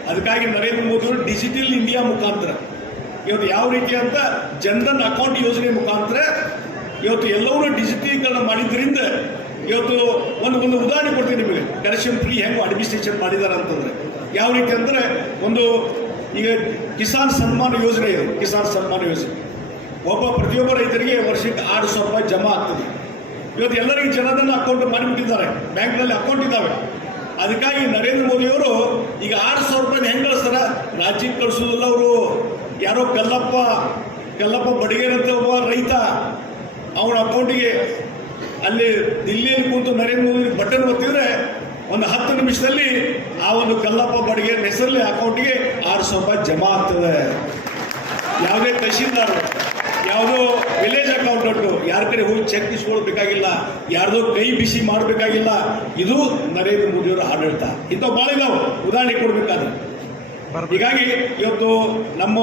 ಅದಕ್ಕಾಗಿ ನರೇಂದ್ರ ಮೋದಿ ಅವರು ಡಿಜಿಟಲ್ ಇಂಡಿಯಾ ಮುಖಾಂತರ ಇವತ್ತು ಯಾವ ರೀತಿ ಅಂತ ಜನ್ಧನ್ ಅಕೌಂಟ್ ಯೋಜನೆ ಮುಖಾಂತರ ಇವತ್ತು ಎಲ್ಲವನ್ನೂ ಡಿಜಿಟಲೀಕರಣ ಮಾಡಿದ್ರಿಂದ ಇವತ್ತು ಒಂದು ಉದಾಹರಣೆ ಕೊಡ್ತೀನಿ ನಿಮಗೆ. ಕರೆಕ್ಷನ್ ಫ್ರೀ ಹೆಂಗೆ ಅಡ್ಮಿನಿಸ್ಟ್ರೇಷನ್ ಮಾಡಿದ್ದಾರೆ ಅಂತಂದರೆ ಯಾವ ರೀತಿ ಅಂದರೆ, ಒಂದು ಈಗ ಕಿಸಾನ್ ಸನ್ಮಾನ ಯೋಜನೆ ಇದೆ. ಕಿಸಾನ್ ಸನ್ಮಾನ ಯೋಜನೆ ಪ್ರತಿಯೊಬ್ಬ ರೈತರಿಗೆ ವರ್ಷಕ್ಕೆ 6,000 ರೂಪಾಯಿ ಜಮಾ ಆಗ್ತದೆ. ಇವತ್ತು ಎಲ್ಲರಿಗೂ ಜನಧನ ಅಕೌಂಟ್ ಮಾಡಿಬಿಟ್ಟಿದ್ದಾರೆ, ಬ್ಯಾಂಕ್ನಲ್ಲಿ ಅಕೌಂಟ್ ಇದ್ದಾವೆ. ಅದಕ್ಕಾಗಿ ನರೇಂದ್ರ ಮೋದಿಯವರು ಈಗ 6,000 ರೂಪಾಯಿ ಹೆಂಗೆ ಕಳಿಸ್ತಾರ, ರಾಜ್ಯಕ್ಕೆ ಕಳಿಸೋದಿಲ್ಲ. ಅವರು ಯಾರೋ ಕಲ್ಲಪ್ಪ ಬಡಿಗೇರ್ ಅಂತ ಒಬ್ಬ ರೈತ, ಅವನ ಅಕೌಂಟಿಗೆ ಅಲ್ಲಿ ದಿಲ್ಲಿಯಲ್ಲಿ ಕೂತು ನರೇಂದ್ರ ಮೋದಿ ಬಟನ್ ಒತ್ತಿದ್ರೆ ಒಂದು 10 ನಿಮಿಷದಲ್ಲಿ ಆ ಒಂದು ಕಲ್ಲಪ್ಪ ಬಡಿಗೇರ್ ಹೆಸರಲ್ಲಿ ಅಕೌಂಟಿಗೆ 6,000 ರೂಪಾಯಿ ಜಮಾ ಆಗ್ತದೆ. ಯಾವುದೇ ತಹಶೀಲ್ದಾರ್, ಯಾವುದೋ ವಿಲೇಜ್ ಅಕೌಂಟೆಂಟು ಯಾರ ಕಡೆ ಹೋಗಿ ಚೆಕ್ ಇಸ್ಕೊಳ್ಬೇಕಾಗಿಲ್ಲ, ಯಾರ್ದೋ ಕೈ ಬಿಸಿ ಮಾಡಬೇಕಾಗಿಲ್ಲ. ಇದು ನರೇಂದ್ರ ಮೋದಿಯವರ ಆಡಳಿತ. ಇಂಥವು ಭಾಳ ನಾವು ಉದಾಹರಣೆ ಕೊಡಬೇಕಾದ್ರೆ. ಹೀಗಾಗಿ ಇವತ್ತು ನಮ್ಮ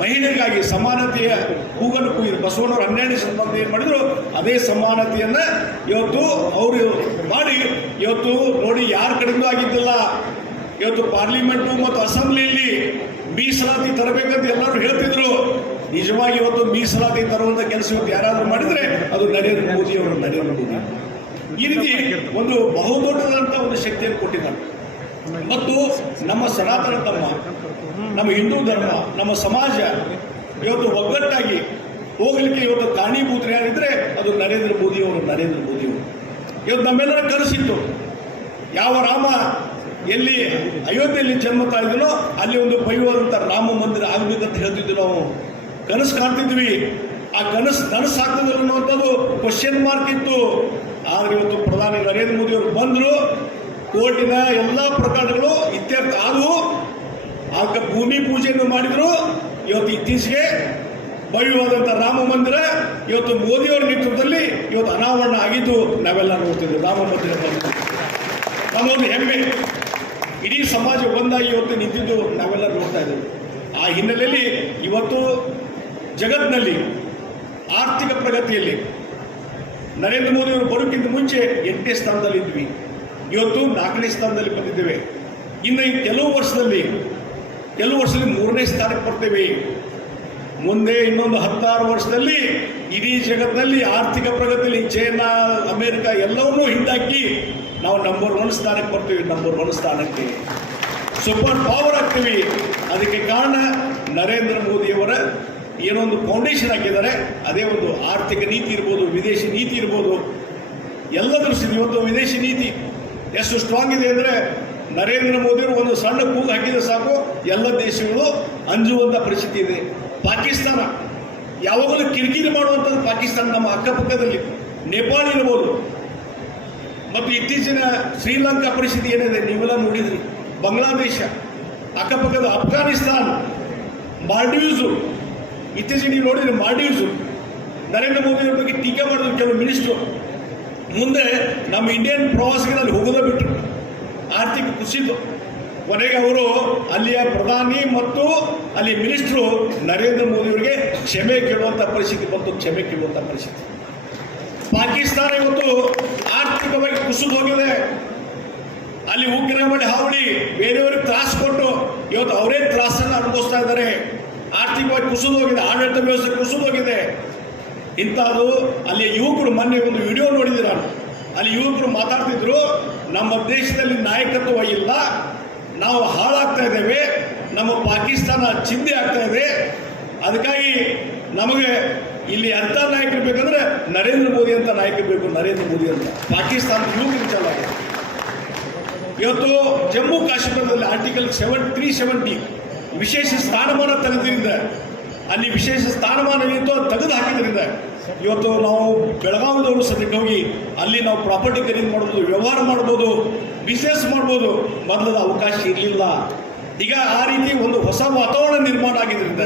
ಮಹಿಳೆಯರಿಗಾಗಿ ಸಮಾನತೆಯ ಕೂಗನ್ನು ಕೂಗಿದ್ರು ಬಸವಣ್ಣವರು. 12ನೇ ಶತಮಾನದಲ್ಲಿ ಏನು ಮಾಡಿದ್ರು, ಅದೇ ಸಮಾನತೆಯನ್ನು ಇವತ್ತು ಅವರು ಮಾಡಿ ಇವತ್ತು ನೋಡಿ ಯಾರ ಕಡೆಯಿಂದ ಆಗಿದ್ದಿಲ್ಲ. ಇವತ್ತು ಪಾರ್ಲಿಮೆಂಟು ಮತ್ತು ಅಸೆಂಬ್ಲಿಯಲ್ಲಿ ಮೀಸಲಾತಿ ತರಬೇಕಂತ ಎಲ್ಲರೂ ಹೇಳ್ತಿದ್ರು. ನಿಜವಾಗಿ ಇವತ್ತು ಮೀಸಲಾತಿ ತರುವಂಥ ಕೆಲಸ ಇವತ್ತು ಯಾರಾದರೂ ಮಾಡಿದರೆ ಅದು ನರೇಂದ್ರ ಮೋದಿಯವರು. ಈ ರೀತಿ ಒಂದು ಬಹುದೊಡ್ಡದಂಥ ಒಂದು ಶಕ್ತಿಯನ್ನು ಕೊಟ್ಟಿದ್ದಾರೆ. ಮತ್ತು ನಮ್ಮ ಸನಾತನ ಧರ್ಮ, ನಮ್ಮ ಹಿಂದೂ ಧರ್ಮ, ನಮ್ಮ ಸಮಾಜ ಇವತ್ತು ಒಗ್ಗಟ್ಟಾಗಿ ಹೋಗಲಿಕ್ಕೆ ಇವತ್ತು ಕಾರಣೀಭೂತರು ಯಾರಿದ್ರೆ ಅದು ನರೇಂದ್ರ ಮೋದಿಯವರು. ಇವತ್ತು ನಮ್ಮೆಲ್ಲರ ಕನಸಿತ್ತು, ಯಾವ ರಾಮ ಎಲ್ಲಿ ಅಯೋಧ್ಯೆಯಲ್ಲಿ ಜನ್ಮ ತಾಳಿದನೋ ಅಲ್ಲಿ ಒಂದು ಭವ್ಯವಾದಂಥ ರಾಮ ಮಂದಿರ ಆಗಬೇಕಂತ ಹೇಳ್ತಿದ್ವಿ. ನಾವು ಕನಸು ಕಾಣ್ತಿದ್ವಿ. ಆ ಕನಸು ಆಗ್ತದೆ ಅನ್ನುವಂಥದ್ದು ಕ್ವಶನ್ ಮಾರ್ಕ್ ಇತ್ತು. ಆದರೆ ಇವತ್ತು ಪ್ರಧಾನಿ ನರೇಂದ್ರ ಮೋದಿಯವರು ಬಂದರು, ಕೋರ್ಟಿನ ಎಲ್ಲ ಪ್ರಕರಣಗಳು ಇತ್ಯರ್ಥ ಆದವು. ಆಗ ಭೂಮಿ ಪೂಜೆಯನ್ನು ಮಾಡಿದರು. ಇವತ್ತು ಇತ್ತೀಚೆಗೆ ಭವ್ಯವಾದಂಥ ರಾಮ ಮಂದಿರ ಇವತ್ತು ಮೋದಿಯವರ ನೇತೃತ್ವದಲ್ಲಿ ಇವತ್ತು ಅನಾವರಣ ಆಗಿದ್ದು ನಾವೆಲ್ಲ ನೋಡ್ತಿದ್ವಿ. ರಾಮ ಮಂದಿರ ಬಂದು ನಮ್ಮೊಂದು ಹೆಮ್ಮೆ. ಇಡೀ ಸಮಾಜ ಒಂದಾಗಿ ಇವತ್ತು ನಿಂತಿದ್ದು ನಾವೆಲ್ಲ ನೋಡ್ತಾ ಇದ್ದೇವೆ. ಆ ಹಿನ್ನೆಲೆಯಲ್ಲಿ ಇವತ್ತು ಜಗತ್ತಿನಲ್ಲಿ ಆರ್ಥಿಕ ಪ್ರಗತಿಯಲ್ಲಿ ನರೇಂದ್ರ ಮೋದಿಯವರು ಬರೋಕ್ಕಿಂತ ಮುಂಚೆ 8ನೇ ಸ್ಥಾನದಲ್ಲಿ ಇದ್ವಿ. ಇವತ್ತು 4ನೇ ಸ್ಥಾನದಲ್ಲಿ ಬಂದಿದ್ದೇವೆ. ಇನ್ನು ಕೆಲವು ವರ್ಷದಲ್ಲಿ 3ನೇ ಸ್ಥಾನಕ್ಕೆ ಬರ್ತೇವೆ. ಮುಂದೆ ಇನ್ನೊಂದು 16 ವರ್ಷದಲ್ಲಿ ಇಡೀ ಜಗತ್ತಿನಲ್ಲಿ ಆರ್ಥಿಕ ಪ್ರಗತಿಯಲ್ಲಿ ಚೈನಾ, ಅಮೆರಿಕ ಎಲ್ಲವನ್ನೂ ಹಿಂದಾಕಿ ನಾವು ನಂಬರ್ 1 ಸ್ಥಾನಕ್ಕೆ ಬರ್ತೀವಿ. ನಂಬರ್ 1 ಸ್ಥಾನಕ್ಕೆ ಸೂಪರ್ ಪವರ್ ಆಗ್ತೀವಿ. ಅದಕ್ಕೆ ಕಾರಣ ನರೇಂದ್ರ ಮೋದಿಯವರ ಏನೋ ಒಂದು ಫೌಂಡೇಶನ್ ಹಾಕಿದ್ದಾರೆ. ಅದೇ ಒಂದು ಆರ್ಥಿಕ ನೀತಿ ಇರ್ಬೋದು, ವಿದೇಶಿ ನೀತಿ ಇರ್ಬೋದು, ಎಲ್ಲ ದೃಷ್ಟಿ ಇವತ್ತು ವಿದೇಶಿ ನೀತಿ ಎಷ್ಟು ಸ್ಟ್ರಾಂಗ್ ಇದೆ ಅಂದರೆ ನರೇಂದ್ರ ಮೋದಿಯವರು ಒಂದು ಸಣ್ಣ ಕೂಗು ಹಾಕಿದ್ರೆ ಸಾಕು ಎಲ್ಲ ದೇಶಗಳು ಅಂಜುವಂಥ ಪರಿಸ್ಥಿತಿ ಇದೆ. ಪಾಕಿಸ್ತಾನ ಯಾವಾಗಲೂ ಕಿರಿಕಿರಿ ಮಾಡುವಂಥದ್ದು ಪಾಕಿಸ್ತಾನ ನಮ್ಮ ಅಕ್ಕಪಕ್ಕದಲ್ಲಿ, ನೇಪಾಳ ಇರ್ಬೋದು, ಮತ್ತು ಇತ್ತೀಚಿನ ಶ್ರೀಲಂಕಾ ಪರಿಸ್ಥಿತಿ ಏನಿದೆ ನೀವೆಲ್ಲ ನೋಡಿದ್ರಿ, ಬಾಂಗ್ಲಾದೇಶ, ಅಕ್ಕಪಕ್ಕದ ಅಫ್ಘಾನಿಸ್ತಾನ್, ಮಾಲ್ಡೀವ್ಸು, ಇತ್ತೀಚೆಗೆ ನೀವು ನೋಡಿದ್ರೆ ಮಾಲ್ಡೀವ್ಸು ನರೇಂದ್ರ ಮೋದಿಯವ್ರ ಬಗ್ಗೆ ಟೀಕೆ ಮಾಡಿದ್ರು ಕೆಲವು ಮಿನಿಸ್ಟ್ರು. ಮುಂದೆ ನಮ್ಮ ಇಂಡಿಯನ್ ಪ್ರವಾಸಿಗರಲ್ಲಿ ಹೋಗೋದೇ ಬಿಟ್ಟರು, ಆರ್ಥಿಕ ಕುಸಿದು ಕೊನೆಗೆ ಅವರು ಅಲ್ಲಿಯ ಪ್ರಧಾನಿ ಮತ್ತು ಅಲ್ಲಿ ಮಿನಿಸ್ಟ್ರು ನರೇಂದ್ರ ಮೋದಿಯವರಿಗೆ ಕ್ಷಮೆ ಕೇಳುವಂಥ ಪರಿಸ್ಥಿತಿ ಬಂತು, ಕ್ಷಮೆ ಕೇಳುವಂಥ ಪರಿಸ್ಥಿತಿ. ಪಾಕಿಸ್ತಾನ ಇವತ್ತು ಆರ್ಥಿಕವಾಗಿ ಕುಸಿದು ಹೋಗಿದೆ. ಅಲ್ಲಿ ಉಗ್ರ ಮಾಡಿ ಹಾವಳಿ ಬೇರೆಯವ್ರಿಗೆ ತ್ರಾಸ ಕೊಟ್ಟು ಇವತ್ತು ಅವರೇ ತ್ರಾಸನ್ನು ಅನುಭವಿಸ್ತಾ ಇದ್ದಾರೆ. ಆರ್ಥಿಕವಾಗಿ ಕುಸಿದು ಹೋಗಿದೆ, ಆಡಳಿತ ವ್ಯವಸ್ಥೆ ಕುಸಿದು ಹೋಗಿದೆ. ಇಂಥದ್ದು ಅಲ್ಲಿ ಯುವಕರು ಮೊನ್ನೆ ಒಂದು ವಿಡಿಯೋ ನೋಡಿದೆ ನಾನು. ಅಲ್ಲಿ ಯುವಕರು ಮಾತಾಡ್ತಿದ್ರು, ನಮ್ಮ ದೇಶದಲ್ಲಿ ನಾಯಕತ್ವ ಇಲ್ಲ, ನಾವು ಹಾಳಾಗ್ತಾ ಇದ್ದೇವೆ, ನಮ್ಮ ಪಾಕಿಸ್ತಾನ ಚಿಂತೆ ಆಗ್ತಾ ಇದೆ, ಅದಕ್ಕಾಗಿ ನಮಗೆ ಇಲ್ಲಿ ಅಂಥ ನಾಯಕರು ಬೇಕಂದ್ರೆ ನರೇಂದ್ರ ಮೋದಿ ಅಂತ ನಾಯಕರು ಬೇಕು, ನರೇಂದ್ರ ಮೋದಿ ಅಂತ. ಪಾಕಿಸ್ತಾನದ ಯುವಕರು ಚಾಲಾಗಿದೆ. ಇವತ್ತು ಜಮ್ಮು ಕಾಶ್ಮೀರದಲ್ಲಿ ಆರ್ಟಿಕಲ್ 370 ವಿಶೇಷ ಸ್ಥಾನಮಾನ ತೆಗೆದ್ರಿಂದ, ಅಲ್ಲಿ ವಿಶೇಷ ಸ್ಥಾನಮಾನ ಏನಿತ್ತು ಅದು ತೆಗೆದು ಹಾಕಿದ್ರಿಂದ ಇವತ್ತು ನಾವು ಬೆಳಗಾವಿದವರು ಸದ್ಯಕ್ಕೆ ಹೋಗಿ ಅಲ್ಲಿ ನಾವು ಪ್ರಾಪರ್ಟಿ ಖರೀದಿ ಮಾಡ್ಬೋದು, ವ್ಯವಹಾರ ಮಾಡ್ಬೋದು, ಬಿಸ್ನೆಸ್ ಮಾಡ್ಬೋದು. ಮೊದಲದ ಅವಕಾಶ ಇರಲಿಲ್ಲ. ಈಗ ಆ ರೀತಿ ಒಂದು ಹೊಸ ವಾತಾವರಣ ನಿರ್ಮಾಣ ಆಗಿದ್ದರಿಂದ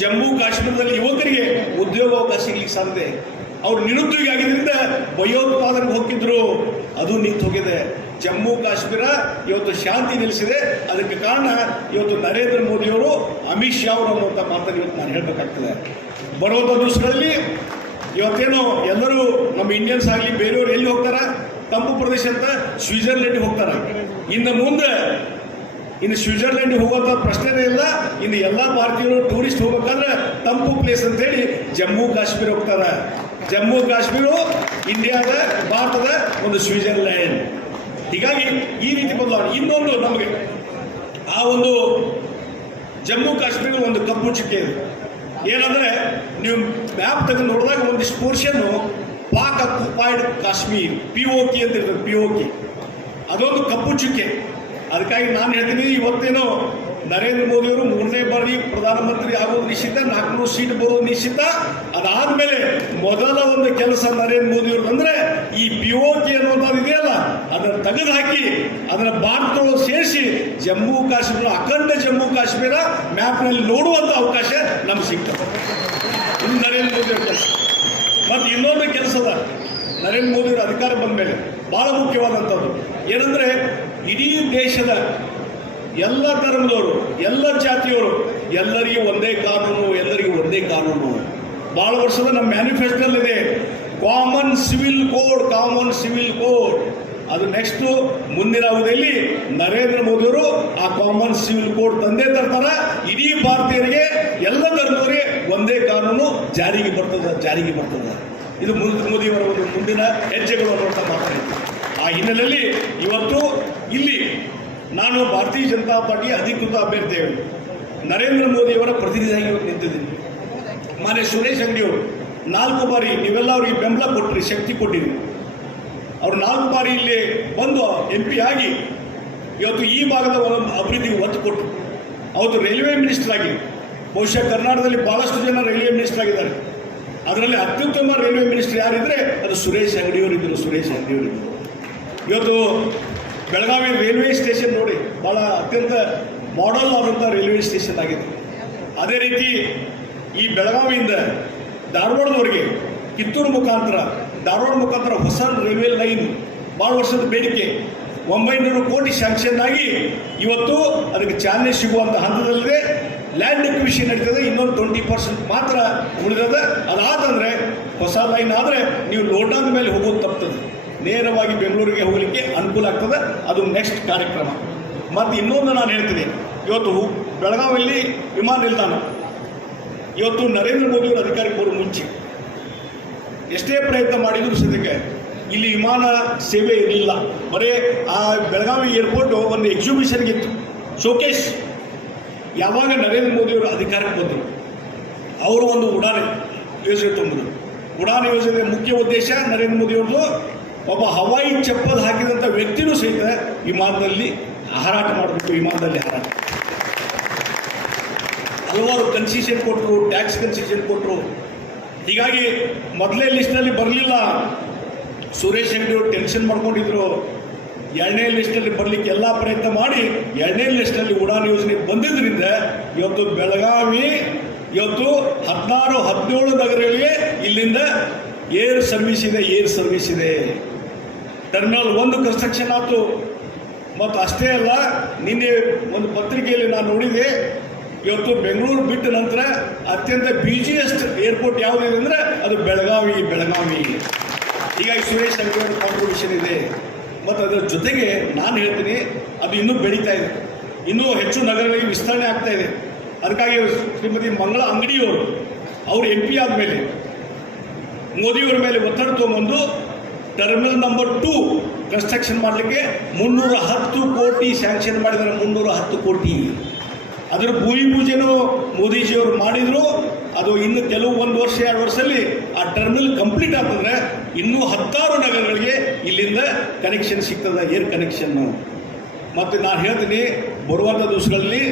ಜಮ್ಮು ಕಾಶ್ಮೀರದಲ್ಲಿ ಯುವಕರಿಗೆ ಉದ್ಯೋಗಾವಕಾಶ ಸಿಗಲಿಕ್ಕೆ ಸಾಧ್ಯ. ಅವ್ರು ನಿರುದ್ಯೋಗಿ ಆಗಿದ್ದರಿಂದ ಭಯೋತ್ಪಾದನೆಗೆ ಹೋಗಿದ್ರು, ಅದು ನಿಂತು ಹೋಗಿದೆ. ಜಮ್ಮು ಕಾಶ್ಮೀರ ಇವತ್ತು ಶಾಂತಿ ನೆಲೆಸಿದೆ. ಅದಕ್ಕೆ ಕಾರಣ ಇವತ್ತು ನರೇಂದ್ರ ಮೋದಿಯವರು, ಅಮಿತ್ ಶಾ ಅವರು ಅನ್ನುವಂಥ ಮಾತನ್ನು ಇವತ್ತು ನಾನು ಹೇಳಬೇಕಾಗ್ತದೆ. ಬರುವಂಥ ದಿವಸಗಳಲ್ಲಿ ಇವತ್ತೇನು ಎಲ್ಲರೂ ನಮ್ಮ ಇಂಡಿಯನ್ಸ್ ಆಗಲಿ ಬೇರೆಯವರು ಎಲ್ಲಿ ಹೋಗ್ತಾರೆ, ತಂಪು ಪ್ರದೇಶ ಅಂತ ಸ್ವಿಟ್ಜರ್ಲೆಂಡ್ಗೆ ಹೋಗ್ತಾರೆ. ಇನ್ನು ಮುಂದೆ ಸ್ವಿಟ್ಜರ್ಲೆಂಡ್ಗೆ ಹೋಗುವಂಥ ಪ್ರಶ್ನೆನೇ ಇಲ್ಲ. ಇನ್ನು ಎಲ್ಲ ಭಾರತೀಯರು ಟೂರಿಸ್ಟ್ ಹೋಗ್ಬೇಕಾದ್ರೆ ತಂಪು ಪ್ಲೇಸ್ ಅಂತೇಳಿ ಜಮ್ಮು ಕಾಶ್ಮೀರ ಹೋಗ್ತಾರೆ. ಜಮ್ಮು ಕಾಶ್ಮೀರ ಇಂಡಿಯಾದ, ಭಾರತದ ಒಂದು ಸ್ವಿಟ್ಜರ್ಲ್ಯಾಂಡ್. ಹೀಗಾಗಿ ಈ ರೀತಿ ಬದಲಾವಣೆ. ಇನ್ನೊಂದು ನಮಗೆ ಆ ಒಂದು ಜಮ್ಮು ಕಾಶ್ಮೀರ ಒಂದು ಕಪ್ಪು ಚುಕ್ಕೆ ಇದೆ. ಏನಂದರೆ ನೀವು ಮ್ಯಾಪ್ ತೆಗೆದು ನೋಡಿದಾಗ ಒಂದಿಷ್ಟು ಪೋರ್ಷನ್ನು ಪಾಕ್ ಅಕ್ಯುಪೈಡ್ ಕಾಶ್ಮೀರ್, POK ಅಂತ ಇರ್ತದೆ, POK ಅದೊಂದು ಕಪ್ಪು ಚುಕ್ಕೆ. ಅದಕ್ಕಾಗಿ ನಾನು ಹೇಳ್ತೀನಿ, ಇವತ್ತೇನೋ ನರೇಂದ್ರ ಮೋದಿಯವರು 3ನೇ ಬಾರಿ ಪ್ರಧಾನಮಂತ್ರಿ ಆಗೋದು ನಿಶ್ಚಿತ, 400 ಸೀಟ್ ಬರೋದು ನಿಶ್ಚಿತ. ಅದಾದಮೇಲೆ ಮೊದಲ ಒಂದು ಕೆಲಸ ನರೇಂದ್ರ ಮೋದಿಯವರು ಅಂದರೆ ಈ POK ಅನ್ನೋದು ಇದೆಯಲ್ಲ ಅದನ್ನು ತೆಗೆದು ಹಾಕಿ ಅದನ್ನು ಭಾರತದೊಳಗೆ ಸೇರಿಸಿ ಜಮ್ಮು ಕಾಶ್ಮೀರ, ಅಖಂಡ ಜಮ್ಮು ಕಾಶ್ಮೀರ ಮ್ಯಾಪ್ನಲ್ಲಿ ನೋಡುವಂಥ ಅವಕಾಶ ನಮ್ಗೆ ಸಿಗ್ತದೆ. ಇದು ನರೇಂದ್ರ ಮೋದಿಯವ್ರ ಕೆಲಸ. ಮತ್ತು ಇನ್ನೊಂದು ಕೆಲಸದ ನರೇಂದ್ರ ಮೋದಿಯವರು ಅಧಿಕಾರ ಬಂದ ಮೇಲೆ ಭಾಳ ಮುಖ್ಯವಾದಂಥದ್ದು ಏನಂದರೆ ಇಡೀ ದೇಶದ ಎಲ್ಲ ಧರ್ಮದವರು, ಎಲ್ಲ ಜಾತಿಯವರು, ಎಲ್ಲರಿಗೂ ಒಂದೇ ಕಾನೂನು, ಎಲ್ಲರಿಗೂ ಒಂದೇ ಕಾನೂನು. ಭಾಳ ವರ್ಷದ ನಮ್ಮ ಮ್ಯಾನಿಫೆಸ್ಟೋಲ್ಲಿದೆ common civil code, common civil code. ಅದು ನೆಕ್ಸ್ಟು ಮುಂದಿನ ಅವಧಿಯಲ್ಲಿ ನರೇಂದ್ರ ಮೋದಿಯವರು ಆ ಕಾಮನ್ ಸಿವಿಲ್ ಕೋಡ್ ತಂದೇ ತರ್ತಾರೆ. ಇಡೀ ಭಾರತೀಯರಿಗೆ, ಎಲ್ಲ ಧರ್ಮದವರಿಗೆ ಒಂದೇ ಕಾನೂನು ಜಾರಿಗೆ ಬರ್ತದೆ. ಇದು ಮೋದಿಯವರ ಒಂದು ಮುಂದಿನ ಹೆಜ್ಜೆಗಳು ಅನ್ನುವಂಥ ಮಾತಾಡಿದ್ದೆ. ಆ ಹಿನ್ನೆಲೆಯಲ್ಲಿ ಇವತ್ತು ಇಲ್ಲಿ ನಾನು ಭಾರತೀಯ ಜನತಾ ಪಾರ್ಟಿಯ ಅಧಿಕೃತ ಅಭ್ಯರ್ಥಿ ನರೇಂದ್ರ ಮೋದಿಯವರ ಪ್ರತಿನಿಧಿಯಾಗಿ ನಿಂತಿದ್ದೀನಿ. ಮಾನ್ಯ ಸುರೇಶ್ ಅಂಗಡಿಯವರು 4 ಬಾರಿ ನೀವೆಲ್ಲ ಅವರಿಗೆ ಬೆಂಬಲ ಕೊಟ್ಟಿರಿ, ಶಕ್ತಿ ಕೊಟ್ಟಿರಿ. ಅವರು 4 ಬಾರಿ ಇಲ್ಲಿ ಬಂದು MP ಆಗಿ ಇವತ್ತು ಈ ಭಾಗದ ಒಂದು ಅಭಿವೃದ್ಧಿಗೆ ಒತ್ತು ಕೊಟ್ಟರು. ಅವತ್ತು ರೈಲ್ವೆ ಮಿನಿಸ್ಟರ್ ಆಗಿ, ಬಹುಶಃ ಕರ್ನಾಟಕದಲ್ಲಿ ಭಾಳಷ್ಟು ಜನ ರೈಲ್ವೆ ಮಿನಿಸ್ಟರ್ ಆಗಿದ್ದಾರೆ. ಅದರಲ್ಲಿ ಅತ್ಯುತ್ತಮ ರೈಲ್ವೆ ಮಿನಿಸ್ಟರ್ ಯಾರಿದ್ರೆ ಅದು ಸುರೇಶ್ ಅಂಗಡಿಯವರಿದ್ದರು. ಇವತ್ತು ಬೆಳಗಾವಿ ರೈಲ್ವೆ ಸ್ಟೇಷನ್ ನೋಡಿ, ಭಾಳ ಅತ್ಯಂತ ಮಾಡೆಲ್ ಆದಂಥ ರೈಲ್ವೆ ಸ್ಟೇಷನ್ ಆಗಿದೆ. ಅದೇ ರೀತಿ ಈ ಬೆಳಗಾವಿಯಿಂದ ಧಾರವಾಡದವರೆಗೆ ಕಿತ್ತೂರು ಮುಖಾಂತರ, ಧಾರವಾಡ ಮುಖಾಂತರ ಹೊಸ ರೈಲ್ವೆ ಲೈನ್ ಭಾಳ ವರ್ಷದ ಬೇಡಿಕೆ 900 ಕೋಟಿ ಶಾಂಕ್ಷನ್ ಆಗಿ ಇವತ್ತು ಅದಕ್ಕೆ ಚಾಲನೆ ಸಿಗುವಂಥ ಹಂತದಲ್ಲಿದೆ. ಲ್ಯಾಂಡ್ ಎಕ್ವಿಷನ್ ನಡೀತದೆ, ಇನ್ನೊಂದು 20% ಮಾತ್ರ ಉಳಿದದ. ಅದಾದಂದರೆ ಹೊಸ ಲೈನ್ ಆದರೆ ನೀವು ಲೋಟಾದ ಮೇಲೆ ಹೋಗೋದು ತಪ್ತದೆ, ನೇರವಾಗಿ ಬೆಂಗಳೂರಿಗೆ ಹೋಗಲಿಕ್ಕೆ ಅನುಕೂಲ ಆಗ್ತದೆ. ಅದು ನೆಕ್ಸ್ಟ್ ಕಾರ್ಯಕ್ರಮ. ಮತ್ತು ಇನ್ನೊಂದು ನಾನು ಹೇಳ್ತೀನಿ, ಇವತ್ತು ಬೆಳಗಾವಿಯಲ್ಲಿ ವಿಮಾನ ನಿಲ್ದಾಣ, ಇವತ್ತು ನರೇಂದ್ರ ಮೋದಿಯವರು ಅಧಿಕಾರಕ್ಕೆ ಬರೋ ಮುಂಚೆ ಎಷ್ಟೇ ಪ್ರಯತ್ನ ಮಾಡಿದರೂ ಸದ್ಯಕ್ಕೆ ಇಲ್ಲಿ ವಿಮಾನ ಸೇವೆ ಇರಲಿಲ್ಲ. ಬರೀ ಆ ಬೆಳಗಾವಿ ಏರ್ಪೋರ್ಟು ಒಂದು ಎಕ್ಸಿಬಿಷನ್ಗಿತ್ತು, ಶೋಕೇಸ್. ಯಾವಾಗ ನರೇಂದ್ರ ಮೋದಿಯವರು ಅಧಿಕಾರಕ್ಕೆ ಬಂದರು ಅವರು ಒಂದು ಉಡಾನೆ ಯೋಜನೆ ತಂದರು. ಉಡಾನ್ ಯೋಜನೆ ಮುಖ್ಯ ಉದ್ದೇಶ ನರೇಂದ್ರ ಮೋದಿ ಅವ್ರದ್ದು ಒಬ್ಬ ಹವಾಯಿ ಚಪ್ಪಲ್ ಹಾಕಿದಂಥ ವ್ಯಕ್ತಿನೂ ಸಹಿತ ವಿಮಾನದಲ್ಲಿ ಹಾರಾಟ ಮಾಡಬೇಕು. ವಿಮಾನದಲ್ಲಿ ಹಾರಾಟ ಹಲವಾರು ಕನ್ಸೆಷನ್ ಕೊಟ್ಟರು, ಟ್ಯಾಕ್ಸ್ ಕನ್ಸೆಷನ್ ಕೊಟ್ಟರು. ಹೀಗಾಗಿ ಮೊದಲೇ ಲಿಸ್ಟ್ನಲ್ಲಿ ಬರಲಿಲ್ಲ. ಸುರೇಶ್ ಅಂಗಡಿ ಅವರು ಟೆನ್ಷನ್ ಮಾಡ್ಕೊಂಡಿದ್ರು. ಎರಡನೇ ಲಿಸ್ಟಲ್ಲಿ ಬರಲಿಕ್ಕೆ ಎಲ್ಲ ಪ್ರಯತ್ನ ಮಾಡಿ ಎರಡನೇ ಲಿಸ್ಟಲ್ಲಿ ಉಡಾನ್ ಯೋಜನೆ ಬಂದಿದ್ದರಿಂದ ಇವತ್ತು ಬೆಳಗಾವಿ ಇವತ್ತು 16-17 ನಗರಗಳಿಗೆ ಇಲ್ಲಿಂದ ಏರ್ ಸರ್ವಿಸ್ ಇದೆ. ಟರ್ಮಿನಲ್ 1 ಕನ್ಸ್ಟ್ರಕ್ಷನ್ ಆಯಿತು. ಮತ್ತು ಅಷ್ಟೇ ಅಲ್ಲ, ನಿನ್ನೆ ಒಂದು ಪತ್ರಿಕೆಯಲ್ಲಿ ನಾನು ನೋಡಿದೆ, ಇವತ್ತು ಬೆಂಗಳೂರು ಬಿಟ್ಟ ನಂತರ ಅತ್ಯಂತ ಬಿಜಿಯೆಸ್ಟ್ ಏರ್ಪೋರ್ಟ್ ಯಾವುದಿದೆ ಅಂದರೆ ಅದು ಬೆಳಗಾವಿ. ಹೀಗಾಗಿ ಸುರೇಶ್ ಅಂಗಡಿ ಅವರ ಕಾಂಟ್ರಿಬ್ಯೂಷನ್ ಇದೆ. ಮತ್ತು ಅದರ ಜೊತೆಗೆ ನಾನು ಹೇಳ್ತೀನಿ, ಅದು ಇನ್ನೂ ಬೆಳೀತಾ ಇದೆ, ಇನ್ನೂ ಹೆಚ್ಚು ನಗರಗಳಿಗೆ ವಿಸ್ತರಣೆ ಆಗ್ತಾ ಇದೆ. ಅದಕ್ಕಾಗಿ ಶ್ರೀಮತಿ ಮಂಗಳಾ ಅಂಗಡಿಯವರು ಅವರು MP ಆದಮೇಲೆ ಮೋದಿಯವರ ಮೇಲೆ ಒತ್ತಡ ತೊಗೊಂಬಂದು ಟರ್ಮಿನಲ್ ನಂಬರ್ 2 ಕನ್ಸ್ಟ್ರಕ್ಷನ್ ಮಾಡಲಿಕ್ಕೆ 310 ಕೋಟಿ ಸ್ಯಾಂಕ್ಷನ್ ಮಾಡಿದ್ದಾರೆ. 310 ಕೋಟಿ. ಅದರ ಭೂಮಿ ಪೂಜೆನೂ ಮೋದಿಜಿಯವರು ಮಾಡಿದರು. ಅದು ಇನ್ನು ಕೆಲವು 1 ವರ್ಷ 2 ವರ್ಷದಲ್ಲಿ ಆ ಟರ್ಮಿನಲ್ ಕಂಪ್ಲೀಟ್ ಆಗ್ತದೆ. ಇನ್ನೂ 16 ನಗರಗಳಿಗೆ ಇಲ್ಲಿಂದ ಕನೆಕ್ಷನ್ ಸಿಗ್ತದೆ, ಏರ್ ಕನೆಕ್ಷನ್ನು. ಮತ್ತು ನಾನು ಹೇಳ್ತೀನಿ, ಬರುವಂಥ ದಿವಸಗಳಲ್ಲಿ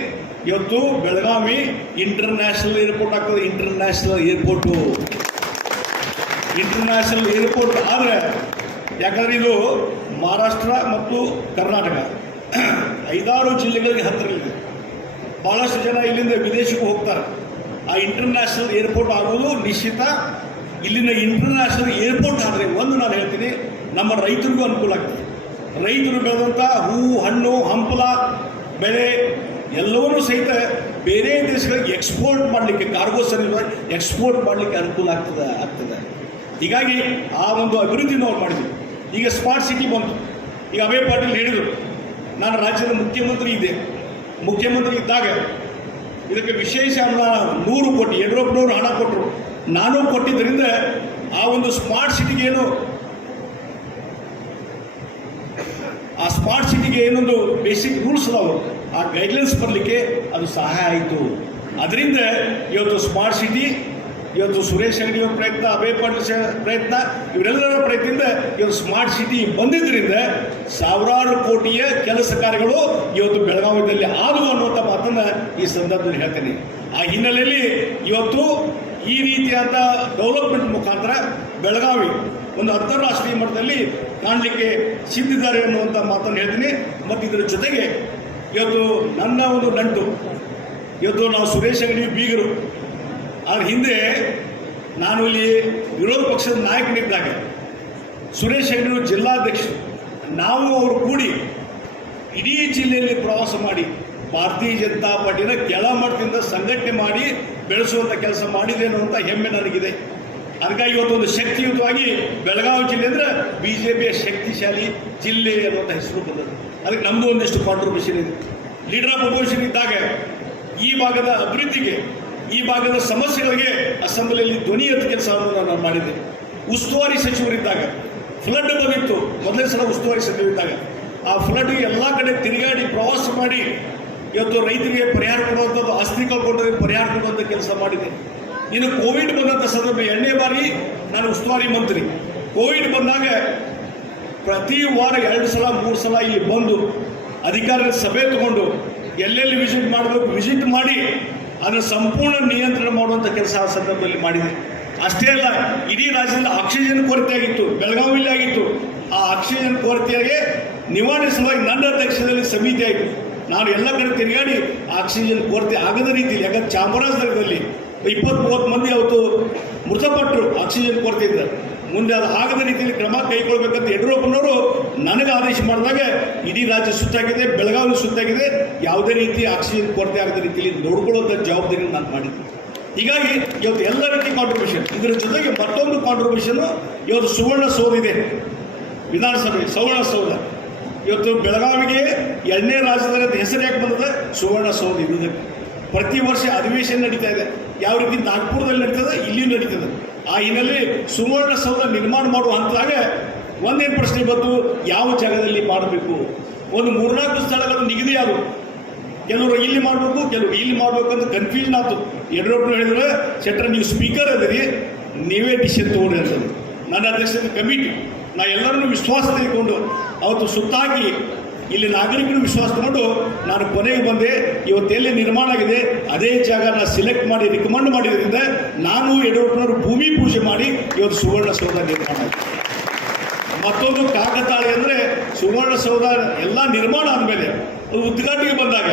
ಇವತ್ತು ಬೆಳಗಾವಿ ಇಂಟರ್ನ್ಯಾಷನಲ್ ಏರ್ಪೋರ್ಟ್ ಆಗ್ತದೆ. ಇಂಟರ್ನ್ಯಾಷನಲ್ ಏರ್ಪೋರ್ಟ್ ಆದರೆ, ಯಾಕಂದರೆ ಇದು ಮಹಾರಾಷ್ಟ್ರ ಮತ್ತು ಕರ್ನಾಟಕ 5-6 ಜಿಲ್ಲೆಗಳಿಗೆ ಹತ್ತಿರಲಿದೆ. ಭಾಳಷ್ಟು ಜನ ಇಲ್ಲಿಂದ ವಿದೇಶಕ್ಕೂ ಹೋಗ್ತಾರೆ. ಆ ಇಂಟರ್ನ್ಯಾಷನಲ್ ಏರ್ಪೋರ್ಟ್ ಆಗೋದು ನಿಶ್ಚಿತ. ಇಲ್ಲಿಂದ ಇಂಟರ್ನ್ಯಾಷನಲ್ ಏರ್ಪೋರ್ಟ್ ಆದರೆ ಒಂದು ನಾನು ಹೇಳ್ತೀನಿ, ನಮ್ಮ ರೈತರಿಗೂ ಅನುಕೂಲ ಆಗ್ತದೆ. ರೈತರು ಬೆಳೆದಂಥ ಹೂವು, ಹಣ್ಣು, ಹಂಪಲ ಬೆಳೆ ಎಲ್ಲವನ್ನೂ ಸಹಿತ ಬೇರೆ ದೇಶಗಳಿಗೆ ಎಕ್ಸ್ಪೋರ್ಟ್ ಮಾಡಲಿಕ್ಕೆ, ಕಾರ್ಗೋ ಸರ್ವಿಸ್ ಎಕ್ಸ್ಪೋರ್ಟ್ ಮಾಡಲಿಕ್ಕೆ ಅನುಕೂಲ ಆಗ್ತದೆ. ಹೀಗಾಗಿ ಆ ಒಂದು ಅಭಿವೃದ್ಧಿನ ಅವ್ರು ಮಾಡಿದ್ವಿ. ಈಗ ಸ್ಮಾರ್ಟ್ ಸಿಟಿ ಬಂತು. ಈಗ ಅಭಯ ಪಾಟೀಲ್ ಹೇಳಿದರು, ನಾನು ರಾಜ್ಯದ ಮುಖ್ಯಮಂತ್ರಿ ಇದ್ದೆ. ಮುಖ್ಯಮಂತ್ರಿ ಇದ್ದಾಗ ಇದಕ್ಕೆ ವಿಶೇಷ ಅನುದಾನ 100 ಕೋಟಿ ಯಡಿಯೂರಪ್ಪನವರು ಹಣ ಕೊಟ್ಟರು. ನಾನು ಕೊಟ್ಟಿದ್ದರಿಂದ ಆ ಒಂದು ಸ್ಮಾರ್ಟ್ ಸಿಟಿಗೆ ಆ ಸ್ಮಾರ್ಟ್ ಸಿಟಿಗೆ ಏನೊಂದು ಬೇಸಿಕ್ ರೂಲ್ಸ್ ಅದಾವೆ, ಆ ಗೈಡ್ಲೈನ್ಸ್ ಬರಲಿಕ್ಕೆ ಅದು ಸಹಾಯ ಆಯಿತು. ಅದರಿಂದ ಇವತ್ತು ಸ್ಮಾರ್ಟ್ ಸಿಟಿ, ಇವತ್ತು ಸುರೇಶ್ ಅಂಗಡಿಯವರ ಪ್ರಯತ್ನ, ಅಭಯ ಪಾಟೀಲ್ ಪ್ರಯತ್ನ, ಇವರೆಲ್ಲರ ಪ್ರಯತ್ನದಿಂದ ಇವತ್ತು ಸ್ಮಾರ್ಟ್ ಸಿಟಿ ಬಂದಿದ್ದರಿಂದ ಸಾವಿರಾರು ಕೋಟಿಯ ಕೆಲಸ ಕಾರ್ಯಗಳು ಇವತ್ತು ಬೆಳಗಾವಿಯಲ್ಲಿ ಆದವು ಅನ್ನುವಂಥ ಮಾತನ್ನು ಈ ಸಂದರ್ಭದಲ್ಲಿ ಹೇಳ್ತೇನೆ. ಆ ಹಿನ್ನೆಲೆಯಲ್ಲಿ ಇವತ್ತು ಈ ರೀತಿಯಾದ ಡೆವಲಪ್ಮೆಂಟ್ ಮುಖಾಂತರ ಬೆಳಗಾವಿ ಒಂದು ಅಂತಾರಾಷ್ಟ್ರೀಯ ಮಟ್ಟದಲ್ಲಿ ಕಾಣಲಿಕ್ಕೆ ಸಿದ್ಧಿದ್ದಾರೆ ಅನ್ನುವಂಥ ಮಾತನ್ನು ಹೇಳ್ತೀನಿ. ಮತ್ತು ಇದರ ಜೊತೆಗೆ ಇವತ್ತು ನನ್ನ ಒಂದು ನಂಟು, ಇವತ್ತು ನಾವು ಸುರೇಶ್ ಅಂಗಡಿ ಬೀಗರು. ಅದ್ರ ಹಿಂದೆ ನಾನು ಇಲ್ಲಿ ವಿರೋಧ ಪಕ್ಷದ ನಾಯಕನಿದ್ದಾಗ ಸುರೇಶ್ ಅಂಗಡಿ ಜಿಲ್ಲಾಧ್ಯಕ್ಷರು, ನಾವು ಅವರು ಕೂಡಿ ಇಡೀ ಜಿಲ್ಲೆಯಲ್ಲಿ ಪ್ರವಾಸ ಮಾಡಿ ಭಾರತೀಯ ಜನತಾ ಪಾರ್ಟಿನ ಕೆಳಮಟ್ಟದಿಂದ ಸಂಘಟನೆ ಮಾಡಿ ಬೆಳೆಸುವಂಥ ಕೆಲಸ ಮಾಡಿದೆ ಅನ್ನುವಂಥ ಹೆಮ್ಮೆ ನನಗಿದೆ. ಅದಕ್ಕಾಗಿ ಇವತ್ತೊಂದು ಶಕ್ತಿಯುತವಾಗಿ ಬೆಳಗಾವಿ ಜಿಲ್ಲೆ ಅಂದರೆ BJPಯ ಶಕ್ತಿಶಾಲಿ ಜಿಲ್ಲೆ ಅನ್ನುವಂಥ ಹೆಸರು ಬಂದದ್ದು. ಅದಕ್ಕೆ ನಮ್ಮದು ಒಂದಿಷ್ಟು ಕಾಂಟ್ರಿಬ್ಯೂಷನ್ ಇದೆ. ಲೀಡರ್ ಆಫ್ ಅಪೋಸಿಷನ್ ಇದ್ದಾಗ ಈ ಭಾಗದ ಅಭಿವೃದ್ಧಿಗೆ, ಈ ಭಾಗದ ಸಮಸ್ಯೆಗಳಿಗೆ ಅಸೆಂಬ್ಲಿಯಲ್ಲಿ ಧ್ವನಿ ಎತ್ತ ಕೆಲಸವನ್ನು ನಾನು ಮಾಡಿದ್ದೆ. ಉಸ್ತುವಾರಿ ಸಚಿವರಿದ್ದಾಗ ಫ್ಲಡ್ ಬಂದಿತ್ತು, ಮೊದಲನೇ ಸಲ ಉಸ್ತುವಾರಿ ಸಚಿವರಿದ್ದಾಗ ಆ ಫ್ಲಡ್ ಎಲ್ಲ ಕಡೆ ತಿರುಗಾಡಿ ಪ್ರವಾಸ ಮಾಡಿ ಇವತ್ತು ರೈತರಿಗೆ ಪರಿಹಾರ ಕೊಡುವಂಥದ್ದು, ಆಸ್ತಿ ಕಳ್ಕೊಂಡ್ರೆ ಪರಿಹಾರ ಕೊಡುವಂಥ ಕೆಲಸ ಮಾಡಿದೆ. ಇನ್ನು ಕೋವಿಡ್ ಬಂದಂಥ ಸಂದರ್ಭ 2ನೇ ಬಾರಿ ನಾನು ಉಸ್ತುವಾರಿ ಮಂತ್ರಿ. ಕೋವಿಡ್ ಬಂದಾಗ ಪ್ರತಿ ವಾರ 2 ಸಲ 3 ಸಲ ಇಲ್ಲಿ ಬಂದು ಅಧಿಕಾರಿಗಳ ಸಭೆ ತಗೊಂಡು ಎಲ್ಲೆಲ್ಲಿ ವಿಸಿಟ್ ಮಾಡಬೇಕು ವಿಸಿಟ್ ಮಾಡಿ ಅದರ ಸಂಪೂರ್ಣ ನಿಯಂತ್ರಣ ಮಾಡುವಂಥ ಕೆಲಸ ಆ ಸಂದರ್ಭದಲ್ಲಿ ಮಾಡಿದೆ. ಅಷ್ಟೇ ಅಲ್ಲ, ಇಡೀ ರಾಜ್ಯದಲ್ಲಿ ಆಕ್ಸಿಜನ್ ಕೊರತೆ ಆಗಿತ್ತು, ಬೆಳಗಾವಿಯಲ್ಲಿ ಆಗಿತ್ತು. ಆ ಆಕ್ಸಿಜನ್ ಕೊರತೆಯಾಗಿ ನಿವಾರಣೆ ಸಲುವಾಗಿ ನನ್ನ ಅಧ್ಯಕ್ಷತೆಯಲ್ಲಿ ಸಮಿತಿ ಆಯಿತು. ನಾನು ಎಲ್ಲ ಕಡೆ ತಿರುಗಾಡಿ ಆಕ್ಸಿಜನ್ ಕೊರತೆ ಆಗದ ರೀತಿಯಲ್ಲಿ, ಯಾಕಂದ್ರೆ ಚಾಮರಾಜನಗರದಲ್ಲಿ 20-30 ಮಂದಿ ಅವತ್ತು ಮೃತಪಟ್ಟರು ಆಕ್ಸಿಜನ್ ಕೊರತೆಯಿಂದ. ಮುಂದೆ ಅದು ಆಗದ ರೀತಿಯಲ್ಲಿ ಕ್ರಮ ಕೈಗೊಳ್ಳಬೇಕಂತ ಯಡಿಯೂರಪ್ಪನವರು ನನಗೆ ಆದೇಶ ಮಾಡಿದಾಗ ಇಡೀ ರಾಜ್ಯ ಸುತ್ತಾಗಿದೆ, ಬೆಳಗಾವಿ ಸುತ್ತಾಗಿದೆ. ಯಾವುದೇ ರೀತಿ ಆಕ್ಸಿಜನ್ ಕೊರತೆ ಆಗದ ರೀತಿಯಲ್ಲಿ ನೋಡ್ಕೊಳ್ಳುವಂಥ ಜವಾಬ್ದಾರಿ ನಾನು ಮಾಡಿದ್ದೆ. ಹೀಗಾಗಿ ಇವತ್ತು ಎಲ್ಲ ರೀತಿ ಕಾಂಟ್ರಿಬ್ಯೂಷನ್. ಇದರ ಜೊತೆಗೆ ಮತ್ತೊಂದು ಕಾಂಟ್ರಿಬ್ಯೂಷನು, ಇವತ್ತು ಸುವರ್ಣಸೌಧ ಇದೆ, ವಿಧಾನಸಭೆ ಸುವರ್ಣಸೌಧ. ಇವತ್ತು ಬೆಳಗಾವಿಗೆ 2ನೇ ರಾಜಧಾನಿ ಅಂತ ಹೆಸರು ಯಾಕೆ ಬಂದದ? ಸುವರ್ಣಸೌಧ ಇರುವುದಕ್ಕೆ. ಪ್ರತಿ ವರ್ಷ ಅಧಿವೇಶನ ನಡೀತಾ ಇದೆ. ಯಾವ ರೀತಿ ನಾಗ್ಪುರದಲ್ಲಿ ನಡೀತದೆ, ಇಲ್ಲಿಯೂ ನಡೀತದೆ. ಆ ಹಿನ್ನೆಲೆಯಲ್ಲಿ ಸುವರ್ಣಸೌಧ ನಿರ್ಮಾಣ ಮಾಡುವ ಹಂತದಾಗ ಒಂದೇನು ಪ್ರಶ್ನೆ ಬಂತು, ಯಾವ ಜಾಗದಲ್ಲಿ ಮಾಡಬೇಕು? ಒಂದು 3-4 ಸ್ಥಳಗಳು ನಿಗದಿಯಾದವು. ಕೆಲವರು ಇಲ್ಲಿ ಮಾಡಬೇಕು, ಕೆಲವರು ಇಲ್ಲಿ ಮಾಡಬೇಕು ಅಂತ ಕನ್ಫ್ಯೂಷನ್ ಆಯ್ತು. ಯಡಿಯೂರಪ್ಪನವ್ರು ಹೇಳಿದ್ರೆ ಶೆಟ್ಟರ್ ನೀವು ಸ್ಪೀಕರ್ ಅದರಿ, ನೀವೇ ಡಿಸಿಷನ್ ತಗೊಂಡ್ರಿ ಅಂತಂದು. ನನ್ನ ಅಧ್ಯಕ್ಷತೆ ಕಮಿಟಿ ನಾ ಎಲ್ಲರನ್ನೂ ವಿಶ್ವಾಸ ತೆಗೆದುಕೊಂಡು ಅವತ್ತು ಸುತ್ತಾಕಿ ಇಲ್ಲಿ ನಾಗರಿಕರು ವಿಶ್ವಾಸ ತಗೊಂಡು ನಾನು ಕೊನೆಗೆ ಬಂದೆ. ಇವತ್ತು ಎಲ್ಲಿ ನಿರ್ಮಾಣ ಆಗಿದೆ ಅದೇ ಜಾಗ ನಾನು ಸಿಲೆಕ್ಟ್ ಮಾಡಿ ರಿಕಮೆಂಡ್ ಮಾಡಿದ್ರಿಂದ ನಾನು ಯಡಿಯೂರಪ್ಪನವರು ಭೂಮಿ ಪೂಜೆ ಮಾಡಿ ಇವತ್ತು ಸುವರ್ಣಸೌಧ ನಿರ್ಮಾಣ ಆಗಿದೆ. ಮತ್ತೊಂದು ಕಾಕತಾಳಿ ಅಂದರೆ ಸುವರ್ಣಸೌಧ ಎಲ್ಲ ನಿರ್ಮಾಣ ಆದಮೇಲೆ ಅದು ಉದ್ಘಾಟನೆಗೆ ಬಂದಾಗ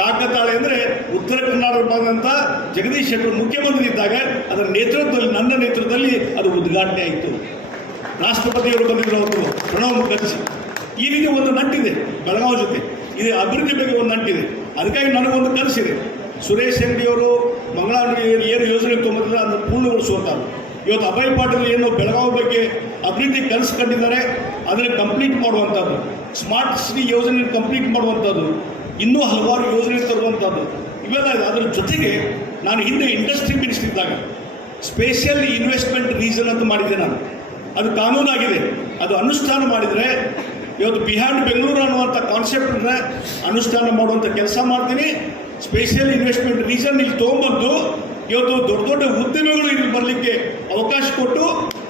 ಕಾಕತಾಳಿ ಅಂದರೆ ಉತ್ತರ ಕರ್ನಾಟಕ ಬಂದಂಥ ಜಗದೀಶ್ ಶೆಟ್ಟರ್ ಮುಖ್ಯಮಂತ್ರಿ ಇದ್ದಾಗ ಅದರ ನೇತೃತ್ವದಲ್ಲಿ, ನನ್ನ ನೇತೃತ್ವದಲ್ಲಿ ಅದು ಉದ್ಘಾಟನೆ ಆಯಿತು. ರಾಷ್ಟ್ರಪತಿಯವರು ಬಂದಿದ್ದರು, ಅವರು ಪ್ರಣವ್ ಮುಖರ್ಜಿ. ಈ ರೀತಿ ಒಂದು ನಂಟಿದೆ ಬೆಳಗಾವಿ ಜೊತೆ, ಇದು ಅಭಿವೃದ್ಧಿ ಬಗ್ಗೆ ಒಂದು ನಂಟಿದೆ. ಅದಕ್ಕಾಗಿ ನನಗೊಂದು ಕನಸಿದೆ. ಸುರೇಶ್ ಅಂಗಡಿಯವರು ಮಂಗಳೂರು ಏನು ಯೋಜನೆ ತೊಗೊಂಡಿದ್ದಾರೆ ಅದನ್ನು ಪೂರ್ಣಗೊಳಿಸುವಂಥದ್ದು. ಇವತ್ತು ಅಭಯ್ ಪಾಟೀಲ್ ಏನು ಬೆಳಗಾವಿ ಬಗ್ಗೆ ಅಭಿವೃದ್ಧಿ ಕನಸು ಕಂಡಿದ್ದಾರೆ ಅದನ್ನು ಕಂಪ್ಲೀಟ್ ಮಾಡುವಂಥದ್ದು, ಸ್ಮಾರ್ಟ್ ಸಿಟಿ ಯೋಜನೆ ಕಂಪ್ಲೀಟ್ ಮಾಡುವಂಥದ್ದು, ಇನ್ನೂ ಹಲವಾರು ಯೋಜನೆ ತರುವಂಥದ್ದು ಇವೆಲ್ಲ ಇದೆ. ಅದರ ಜೊತೆಗೆ ನಾನು ಹಿಂದೆ ಇಂಡಸ್ಟ್ರಿ ಮಿನಿಸ್ಟರ್ ಇದ್ದಾಗ ಸ್ಪೆಷಲ್ ಇನ್ವೆಸ್ಟ್ಮೆಂಟ್ ರೀಸನ್ ಅಂತ ಮಾಡಿದ್ದೆ ನಾನು. ಅದು ಕಾನೂನಾಗಿದೆ, ಅದು ಅನುಷ್ಠಾನ ಮಾಡಿದರೆ ಇವತ್ತು ಬಿಹಾಂಡ್ ಬೆಂಗಳೂರು ಅನ್ನುವಂಥ ಕಾನ್ಸೆಪ್ಟನ್ನ ಅನುಷ್ಠಾನ ಮಾಡುವಂಥ ಕೆಲಸ ಮಾಡ್ತೀನಿ. ಸ್ಪೆಷಲ್ ಇನ್ವೆಸ್ಟ್ಮೆಂಟ್ ರೀಸನ್ ಇಲ್ಲಿ ತೊಗೊಂಬಂದು ಇವತ್ತು ದೊಡ್ಡ ದೊಡ್ಡ ಉದ್ಯಮಿಗಳು ಇಲ್ಲಿ ಬರಲಿಕ್ಕೆ ಅವಕಾಶ ಕೊಟ್ಟು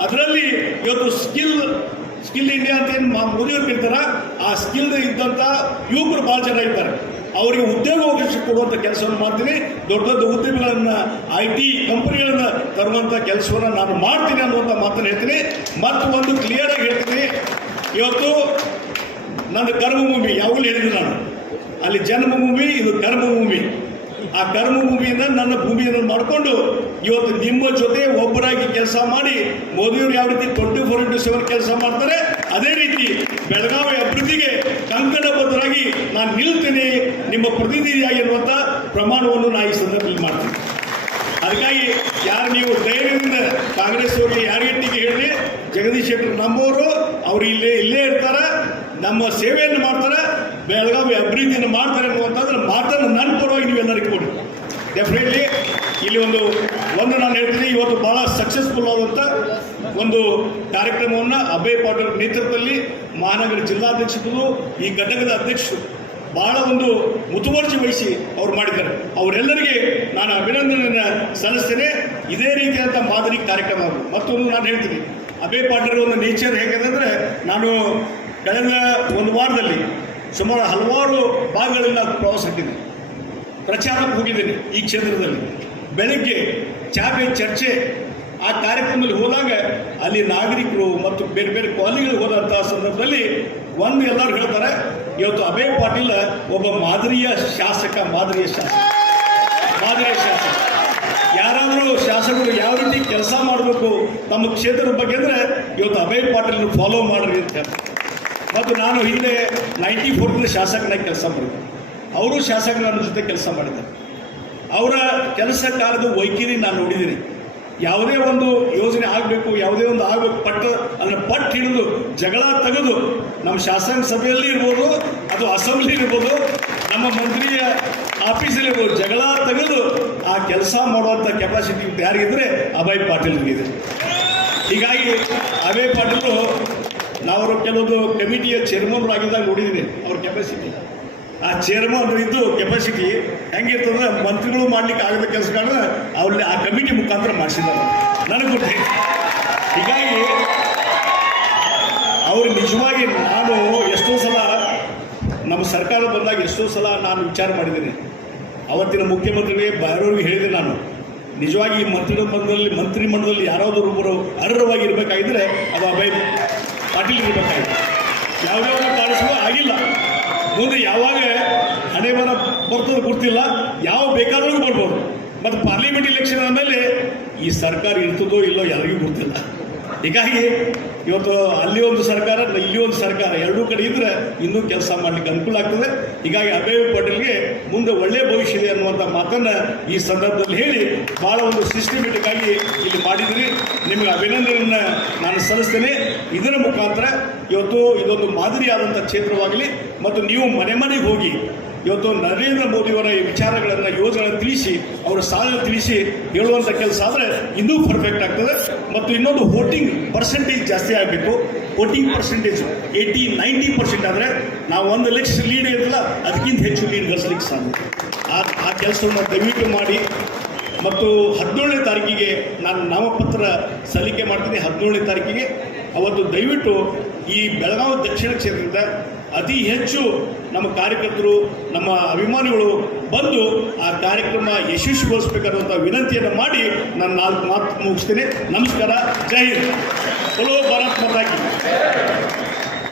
ಅದರಲ್ಲಿ ಇವತ್ತು ಸ್ಕಿಲ್ ಇಂಡಿಯಾ ಅಂತ ಏನು ಮೋದಿಯವ್ರು ಕರೀತಾರೆ, ಆ ಸ್ಕಿಲ್ ಇದ್ದಂಥ ಯುವಕರು ಭಾಳ ಜನ ಇದ್ದಾರೆ, ಅವರಿಗೆ ಉದ್ಯೋಗ ಅವಕಾಶ ಕೊಡುವಂಥ ಕೆಲಸವನ್ನು ಮಾಡ್ತೀನಿ. ದೊಡ್ಡ ದೊಡ್ಡ ಉದ್ಯಮಿಗಳನ್ನು IT ಕಂಪನಿಗಳನ್ನು ತರುವಂಥ ಕೆಲಸವನ್ನು ನಾನು ಮಾಡ್ತೀನಿ ಅನ್ನುವಂಥ ಮಾತನ್ನು ಹೇಳ್ತೀನಿ. ಮತ್ತು ಒಂದು ಕ್ಲಿಯರ್ ಆಗಿ ಹೇಳ್ತೀನಿ, ಇವತ್ತು ನನ್ನ ಕರ್ಮಭೂಮಿ ಯಾವಾಗಲೂ ಹೇಳಿದ್ದೀನಿ ನಾನು, ಅಲ್ಲಿ ಜನ್ಮಭೂಮಿ, ಇದು ಕರ್ಮಭೂಮಿ. ಆ ಕರ್ಮಭೂಮಿಯಿಂದ ನನ್ನ ಭೂಮಿಯನ್ನು ಮಾಡಿಕೊಂಡು ಇವತ್ತು ನಿಮ್ಮ ಜೊತೆ ಒಬ್ಬರಾಗಿ ಕೆಲಸ ಮಾಡಿ ಮೋದಿಯವರು ಯಾವ ರೀತಿ 24/7 ಕೆಲಸ ಮಾಡ್ತಾರೆ ಅದೇ ರೀತಿ ಬೆಳಗಾವಿ ಅಭಿವೃದ್ಧಿಗೆ ಕಂಕಣಬದ್ಧರಾಗಿ ನಾನು ನಿಲ್ತೇನೆ, ನಿಮ್ಮ ಪ್ರತಿನಿಧಿಯಾಗಿ ಇರುವಂಥ ಪ್ರಮಾಣವನ್ನು ನಾನು ಈ ಸಂದರ್ಭದಲ್ಲಿ ಮಾಡ್ತೀನಿ. ಅದಕ್ಕಾಗಿ ಯಾರು ನೀವು ಧೈರ್ಯದಿಂದ ಕಾಂಗ್ರೆಸ್ ಅವರಿಗೆ ಯಾರಿಗೆ ಹೇಳಿ, ಜಗದೀಶ್ ಶೆಟ್ಟರ್ ನಮ್ಮವರು, ಅವರು ಇಲ್ಲೇ ಇರ್ತಾರೆ, ನಮ್ಮ ಸೇವೆಯನ್ನು ಮಾಡ್ತಾರೆ, ಬೆಳಗಾವಿ ಅಭಿವೃದ್ಧಿಯನ್ನು ಮಾಡ್ತಾರೆ ಅನ್ನುವಂಥದ್ದು ಮಾತನ್ನು ನನ್ನ ಪರವಾಗಿ ನೀವೆಲ್ಲರಿಗೂ ಕೊಡಿ. ಡೆಫಿನೆಟ್ಲಿ ಇಲ್ಲಿ ಒಂದು ನಾನು ಹೇಳ್ತೀನಿ, ಇವತ್ತು ಭಾಳ ಸಕ್ಸಸ್ಫುಲ್ ಆದಂಥ ಒಂದು ಕಾರ್ಯಕ್ರಮವನ್ನು ಅಭಯ್ ಪಾಟೀಲ್ ನೇತೃತ್ವದಲ್ಲಿ ಮಹಾನಗರ ಜಿಲ್ಲಾಧ್ಯಕ್ಷರು, ಈ ಘಟಕದ ಅಧ್ಯಕ್ಷರು ಭಾಳ ಒಂದು ಮುತುವರ್ಜಿ ವಹಿಸಿ ಅವ್ರು ಮಾಡಿದ್ದಾರೆ. ಅವರೆಲ್ಲರಿಗೆ ನಾನು ಅಭಿನಂದನೆಯನ್ನು ಸಲ್ಲಿಸ್ತೇನೆ. ಇದೇ ರೀತಿಯಾದಂಥ ಮಾದರಿ ಕಾರ್ಯಕ್ರಮ. ಮತ್ತೊಂದು ನಾನು ಹೇಳ್ತೀನಿ, ಅಭಯ್ ಪಾಟೀಲ್ ಒಂದು ನೇಚರ್ ಹೇಗಿದೆ ಅಂದರೆ, ನಾನು ಕಳೆದ ಒಂದು ವಾರದಲ್ಲಿ ಸುಮಾರು ಹಲವಾರು ಭಾಗಗಳಿಂದ ಪ್ರವಾಸ ಹಾಕಿದ್ದೀನಿ, ಪ್ರಚಾರಕ್ಕೆ ಹೋಗಿದ್ದೀನಿ. ಈ ಕ್ಷೇತ್ರದಲ್ಲಿ ಬೆಳಗ್ಗೆ ಚಾಪೆ ಚರ್ಚೆ ಆ ಕಾರ್ಯಕ್ರಮದಲ್ಲಿ ಹೋದಾಗ ಅಲ್ಲಿ ನಾಗರಿಕರು ಮತ್ತು ಬೇರೆ ಬೇರೆ ಕಾಲನಿಗಳಿಗೆ ಹೋದಂಥ ಸಂದರ್ಭದಲ್ಲಿ ಒಂದು ಎಲ್ಲರೂ ಹೇಳ್ತಾರೆ, ಇವತ್ತು ಅಭಯ್ ಪಾಟೀಲ್ ಒಬ್ಬ ಮಾದರಿಯ ಶಾಸಕ. ಯಾರಾದರೂ ಶಾಸಕರು ಯಾವ ರೀತಿ ಕೆಲಸ ಮಾಡಬೇಕು ತಮ್ಮ ಕ್ಷೇತ್ರದ ಬಗ್ಗೆ ಅಂದರೆ ಇವತ್ತು ಅಭಯ್ ಪಾಟೀಲ್ ಫಾಲೋ ಮಾಡ್ರಿ ಅಂತ. ಮತ್ತು ನಾನು ಹಿಂದೆ 94 ಶಾಸಕನಾಗಿ ಕೆಲಸ ಮಾಡಿದ್ದೆ, ಅವರು ಶಾಸಕರು ನನ್ನ ಜೊತೆ ಕೆಲಸ ಮಾಡಿದ್ದಾರೆ. ಅವರ ಕೆಲಸ ಕಾಲದ ವೈಖರಿ ನಾನು ನೋಡಿದ್ದೀನಿ. ಯಾವುದೇ ಒಂದು ಯೋಜನೆ ಆಗಬೇಕು, ಯಾವುದೇ ಒಂದು ಆಗಬೇಕು, ಅದನ್ನು ಪಟ್ಟು ಹಿಡಿದು ಜಗಳ ತೆಗೆದು ನಮ್ಮ ಶಾಸನ ಸಭೆಯಲ್ಲಿ ಇರ್ಬೋದು, ಅದು ಅಸೆಂಬ್ಲಿ ಇರ್ಬೋದು, ನಮ್ಮ ಮಂತ್ರಿಯ ಆಫೀಸಲ್ಲಿ ಇರ್ಬೋದು, ಜಗಳ ತೆಗೆದು ಆ ಕೆಲಸ ಮಾಡುವಂಥ ಕೆಪಾಸಿಟಿ ಯಾರಿಗಿದ್ರೆ ಅಭಯ್ ಪಾಟೀಲ್ಗಿದೆ. ಹೀಗಾಗಿ ಅಭಯ್ ಪಾಟೀಲು ನಾವು ಕೆಲವೊಂದು ಕಮಿಟಿಯ ಚೇರ್ಮನ್ ಆಗಿದ್ದಾಗ ನೋಡಿದ್ದೀನಿ ಅವ್ರ ಕೆಪಾಸಿಟಿ. ಆ ಚೇರ್ಮನ್ ಇದ್ದು ಕೆಪಾಸಿಟಿ ಹೆಂಗಿರ್ತದೆ, ಮಂತ್ರಿಗಳು ಮಾಡ್ಲಿಕ್ಕೆ ಆಗದ ಕೆಲಸಗಳನ್ನ ಅವ್ರಲ್ಲಿ ಆ ಕಮಿಟಿ ಮುಖಾಂತರ ಮಾಡಿಸಿದ್ದಾರೆ ನನಗೆ ಗೊತ್ತೇ. ಹೀಗಾಗಿ ಅವರು ನಿಜವಾಗಿ ನಾನು ಎಷ್ಟೋ ಸಲ ನಮ್ಮ ಸರ್ಕಾರ ಬಂದಾಗ ಎಷ್ಟೋ ಸಲ ನಾನು ವಿಚಾರ ಮಾಡಿದ್ದೀನಿ. ಅವತ್ತಿನ ಮುಖ್ಯಮಂತ್ರಿಗೆ ಬೇರೆಯವ್ರಿಗೆ ಹೇಳಿದೆ ನಾನು, ನಿಜವಾಗಿ ಈ ಮಂತ್ರಿಮಂಡಲದಲ್ಲಿ ಯಾರಾದರೂ ಒಬ್ಬರು ಅರ್ಹವಾಗಿ ಇರಬೇಕಾಗಿದ್ದರೆ ಅದು ಅಭಯ್ ಪಾಟೀಲ್ ಇರಬೇಕಾಗಿತ್ತು. ಯಾವುದೇ ಕಾಣಿಸುವ ಆಗಿಲ್ಲ, ಮುಂದೆ ಯಾವಾಗ ಹಣೆ ಬರ ಬರ್ತದೆ ಗೊತ್ತಿಲ್ಲ, ಯಾವ ಬೇಕಾದ್ರೂ ಬರ್ಬೋದು. ಮತ್ತು ಪಾರ್ಲಿಮೆಂಟ್ ಇಲೆಕ್ಷನ್ ಆದಮೇಲೆ ಈ ಸರ್ಕಾರ ಇರ್ತದೋ ಇಲ್ಲೋ ಯಾರಿಗೂ ಗೊತ್ತಿಲ್ಲ. ಹೀಗಾಗಿ ಇವತ್ತು ಅಲ್ಲಿ ಒಂದು ಸರ್ಕಾರ, ಇಲ್ಲಿ ಒಂದು ಸರ್ಕಾರ, ಎರಡೂ ಕಡೆ ಇದ್ದರೆ ಇನ್ನೂ ಕೆಲಸ ಮಾಡಲಿಕ್ಕೆ ಅನುಕೂಲ ಆಗ್ತದೆ. ಹೀಗಾಗಿ ಅಭಯ್ ಪಾಟೀಲ್ಗೆ ಮುಂದೆ ಒಳ್ಳೆಯ ಭವಿಷ್ಯ ಇದೆ ಅನ್ನುವಂಥ ಮಾತನ್ನು ಈ ಸಂದರ್ಭದಲ್ಲಿ ಹೇಳಿ ಭಾಳ ಒಂದು ಸಿಸ್ಟಮೆಟಿಕ್ ಆಗಿ ಇಲ್ಲಿ ಮಾಡಿದ್ರಿ. ನಿಮಗೆ ಅಭಿನಂದನೆಯನ್ನು ನಾನು ಸಲ್ಲಿಸ್ತೇನೆ. ಇದರ ಮುಖಾಂತರ ಇವತ್ತು ಇದೊಂದು ಮಾದರಿಯಾದಂಥ ಕ್ಷೇತ್ರವಾಗಲಿ, ಮತ್ತು ನೀವು ಮನೆ ಮನೆಗೆ ಹೋಗಿ ಇವತ್ತು ನರೇಂದ್ರ ಮೋದಿಯವರ ಈ ವಿಚಾರಗಳನ್ನು, ಯೋಜನೆಗಳನ್ನು ತಿಳಿಸಿ, ಅವರ ಸಾಧನೆ ತಿಳಿಸಿ ಹೇಳುವಂಥ ಕೆಲಸ ಆದರೆ ಇನ್ನೂ ಪರ್ಫೆಕ್ಟ್ ಆಗ್ತದೆ. ಮತ್ತು ಇನ್ನೊಂದು ವೋಟಿಂಗ್ ಪರ್ಸೆಂಟೇಜ್ ಜಾಸ್ತಿ ಆಗಬೇಕು. 40% 80-90% ಆದರೆ ನಾವು 1 ಲಕ್ಷ ಲೀಡ್ ಇರಲ್ಲ ಅದಕ್ಕಿಂತ ಹೆಚ್ಚು ಲೀಡ್ ಗಳಿಸ್ಲಿಕ್ಕೆ ಸಾಧ್ಯ. ಆ ಕೆಲಸವನ್ನು ದಯವಿಟ್ಟು ಮಾಡಿ. ಮತ್ತು 17ನೇ ತಾರೀಕಿಗೆ ನಾನು ನಾಮಪತ್ರ ಸಲ್ಲಿಕೆ ಮಾಡ್ತೀನಿ. 17ನೇ ತಾರೀಕಿಗೆ ಅವತ್ತು ದಯವಿಟ್ಟು ಈ ಬೆಳಗಾವಿ ದಕ್ಷಿಣ ಕ್ಷೇತ್ರದಿಂದ ಅತಿ ಹೆಚ್ಚು ನಮ್ಮ ಕಾರ್ಯಕರ್ತರು, ನಮ್ಮ ಅಭಿಮಾನಿಗಳು ಬಂದು ಆ ಕಾರ್ಯಕ್ರಮ ಯಶಸ್ವಿಗೊಳಿಸಬೇಕಾದಂಥ ವಿನಂತಿಯನ್ನು ಮಾಡಿ ನಾನು 4 ಮಾತು ಮುಗಿಸ್ತೇನೆ. ನಮಸ್ಕಾರ. ಜೈ ಹಿಂದ್. ಚಲೋ ಭಾರತ್ ಮಾತಾ ಕಿ.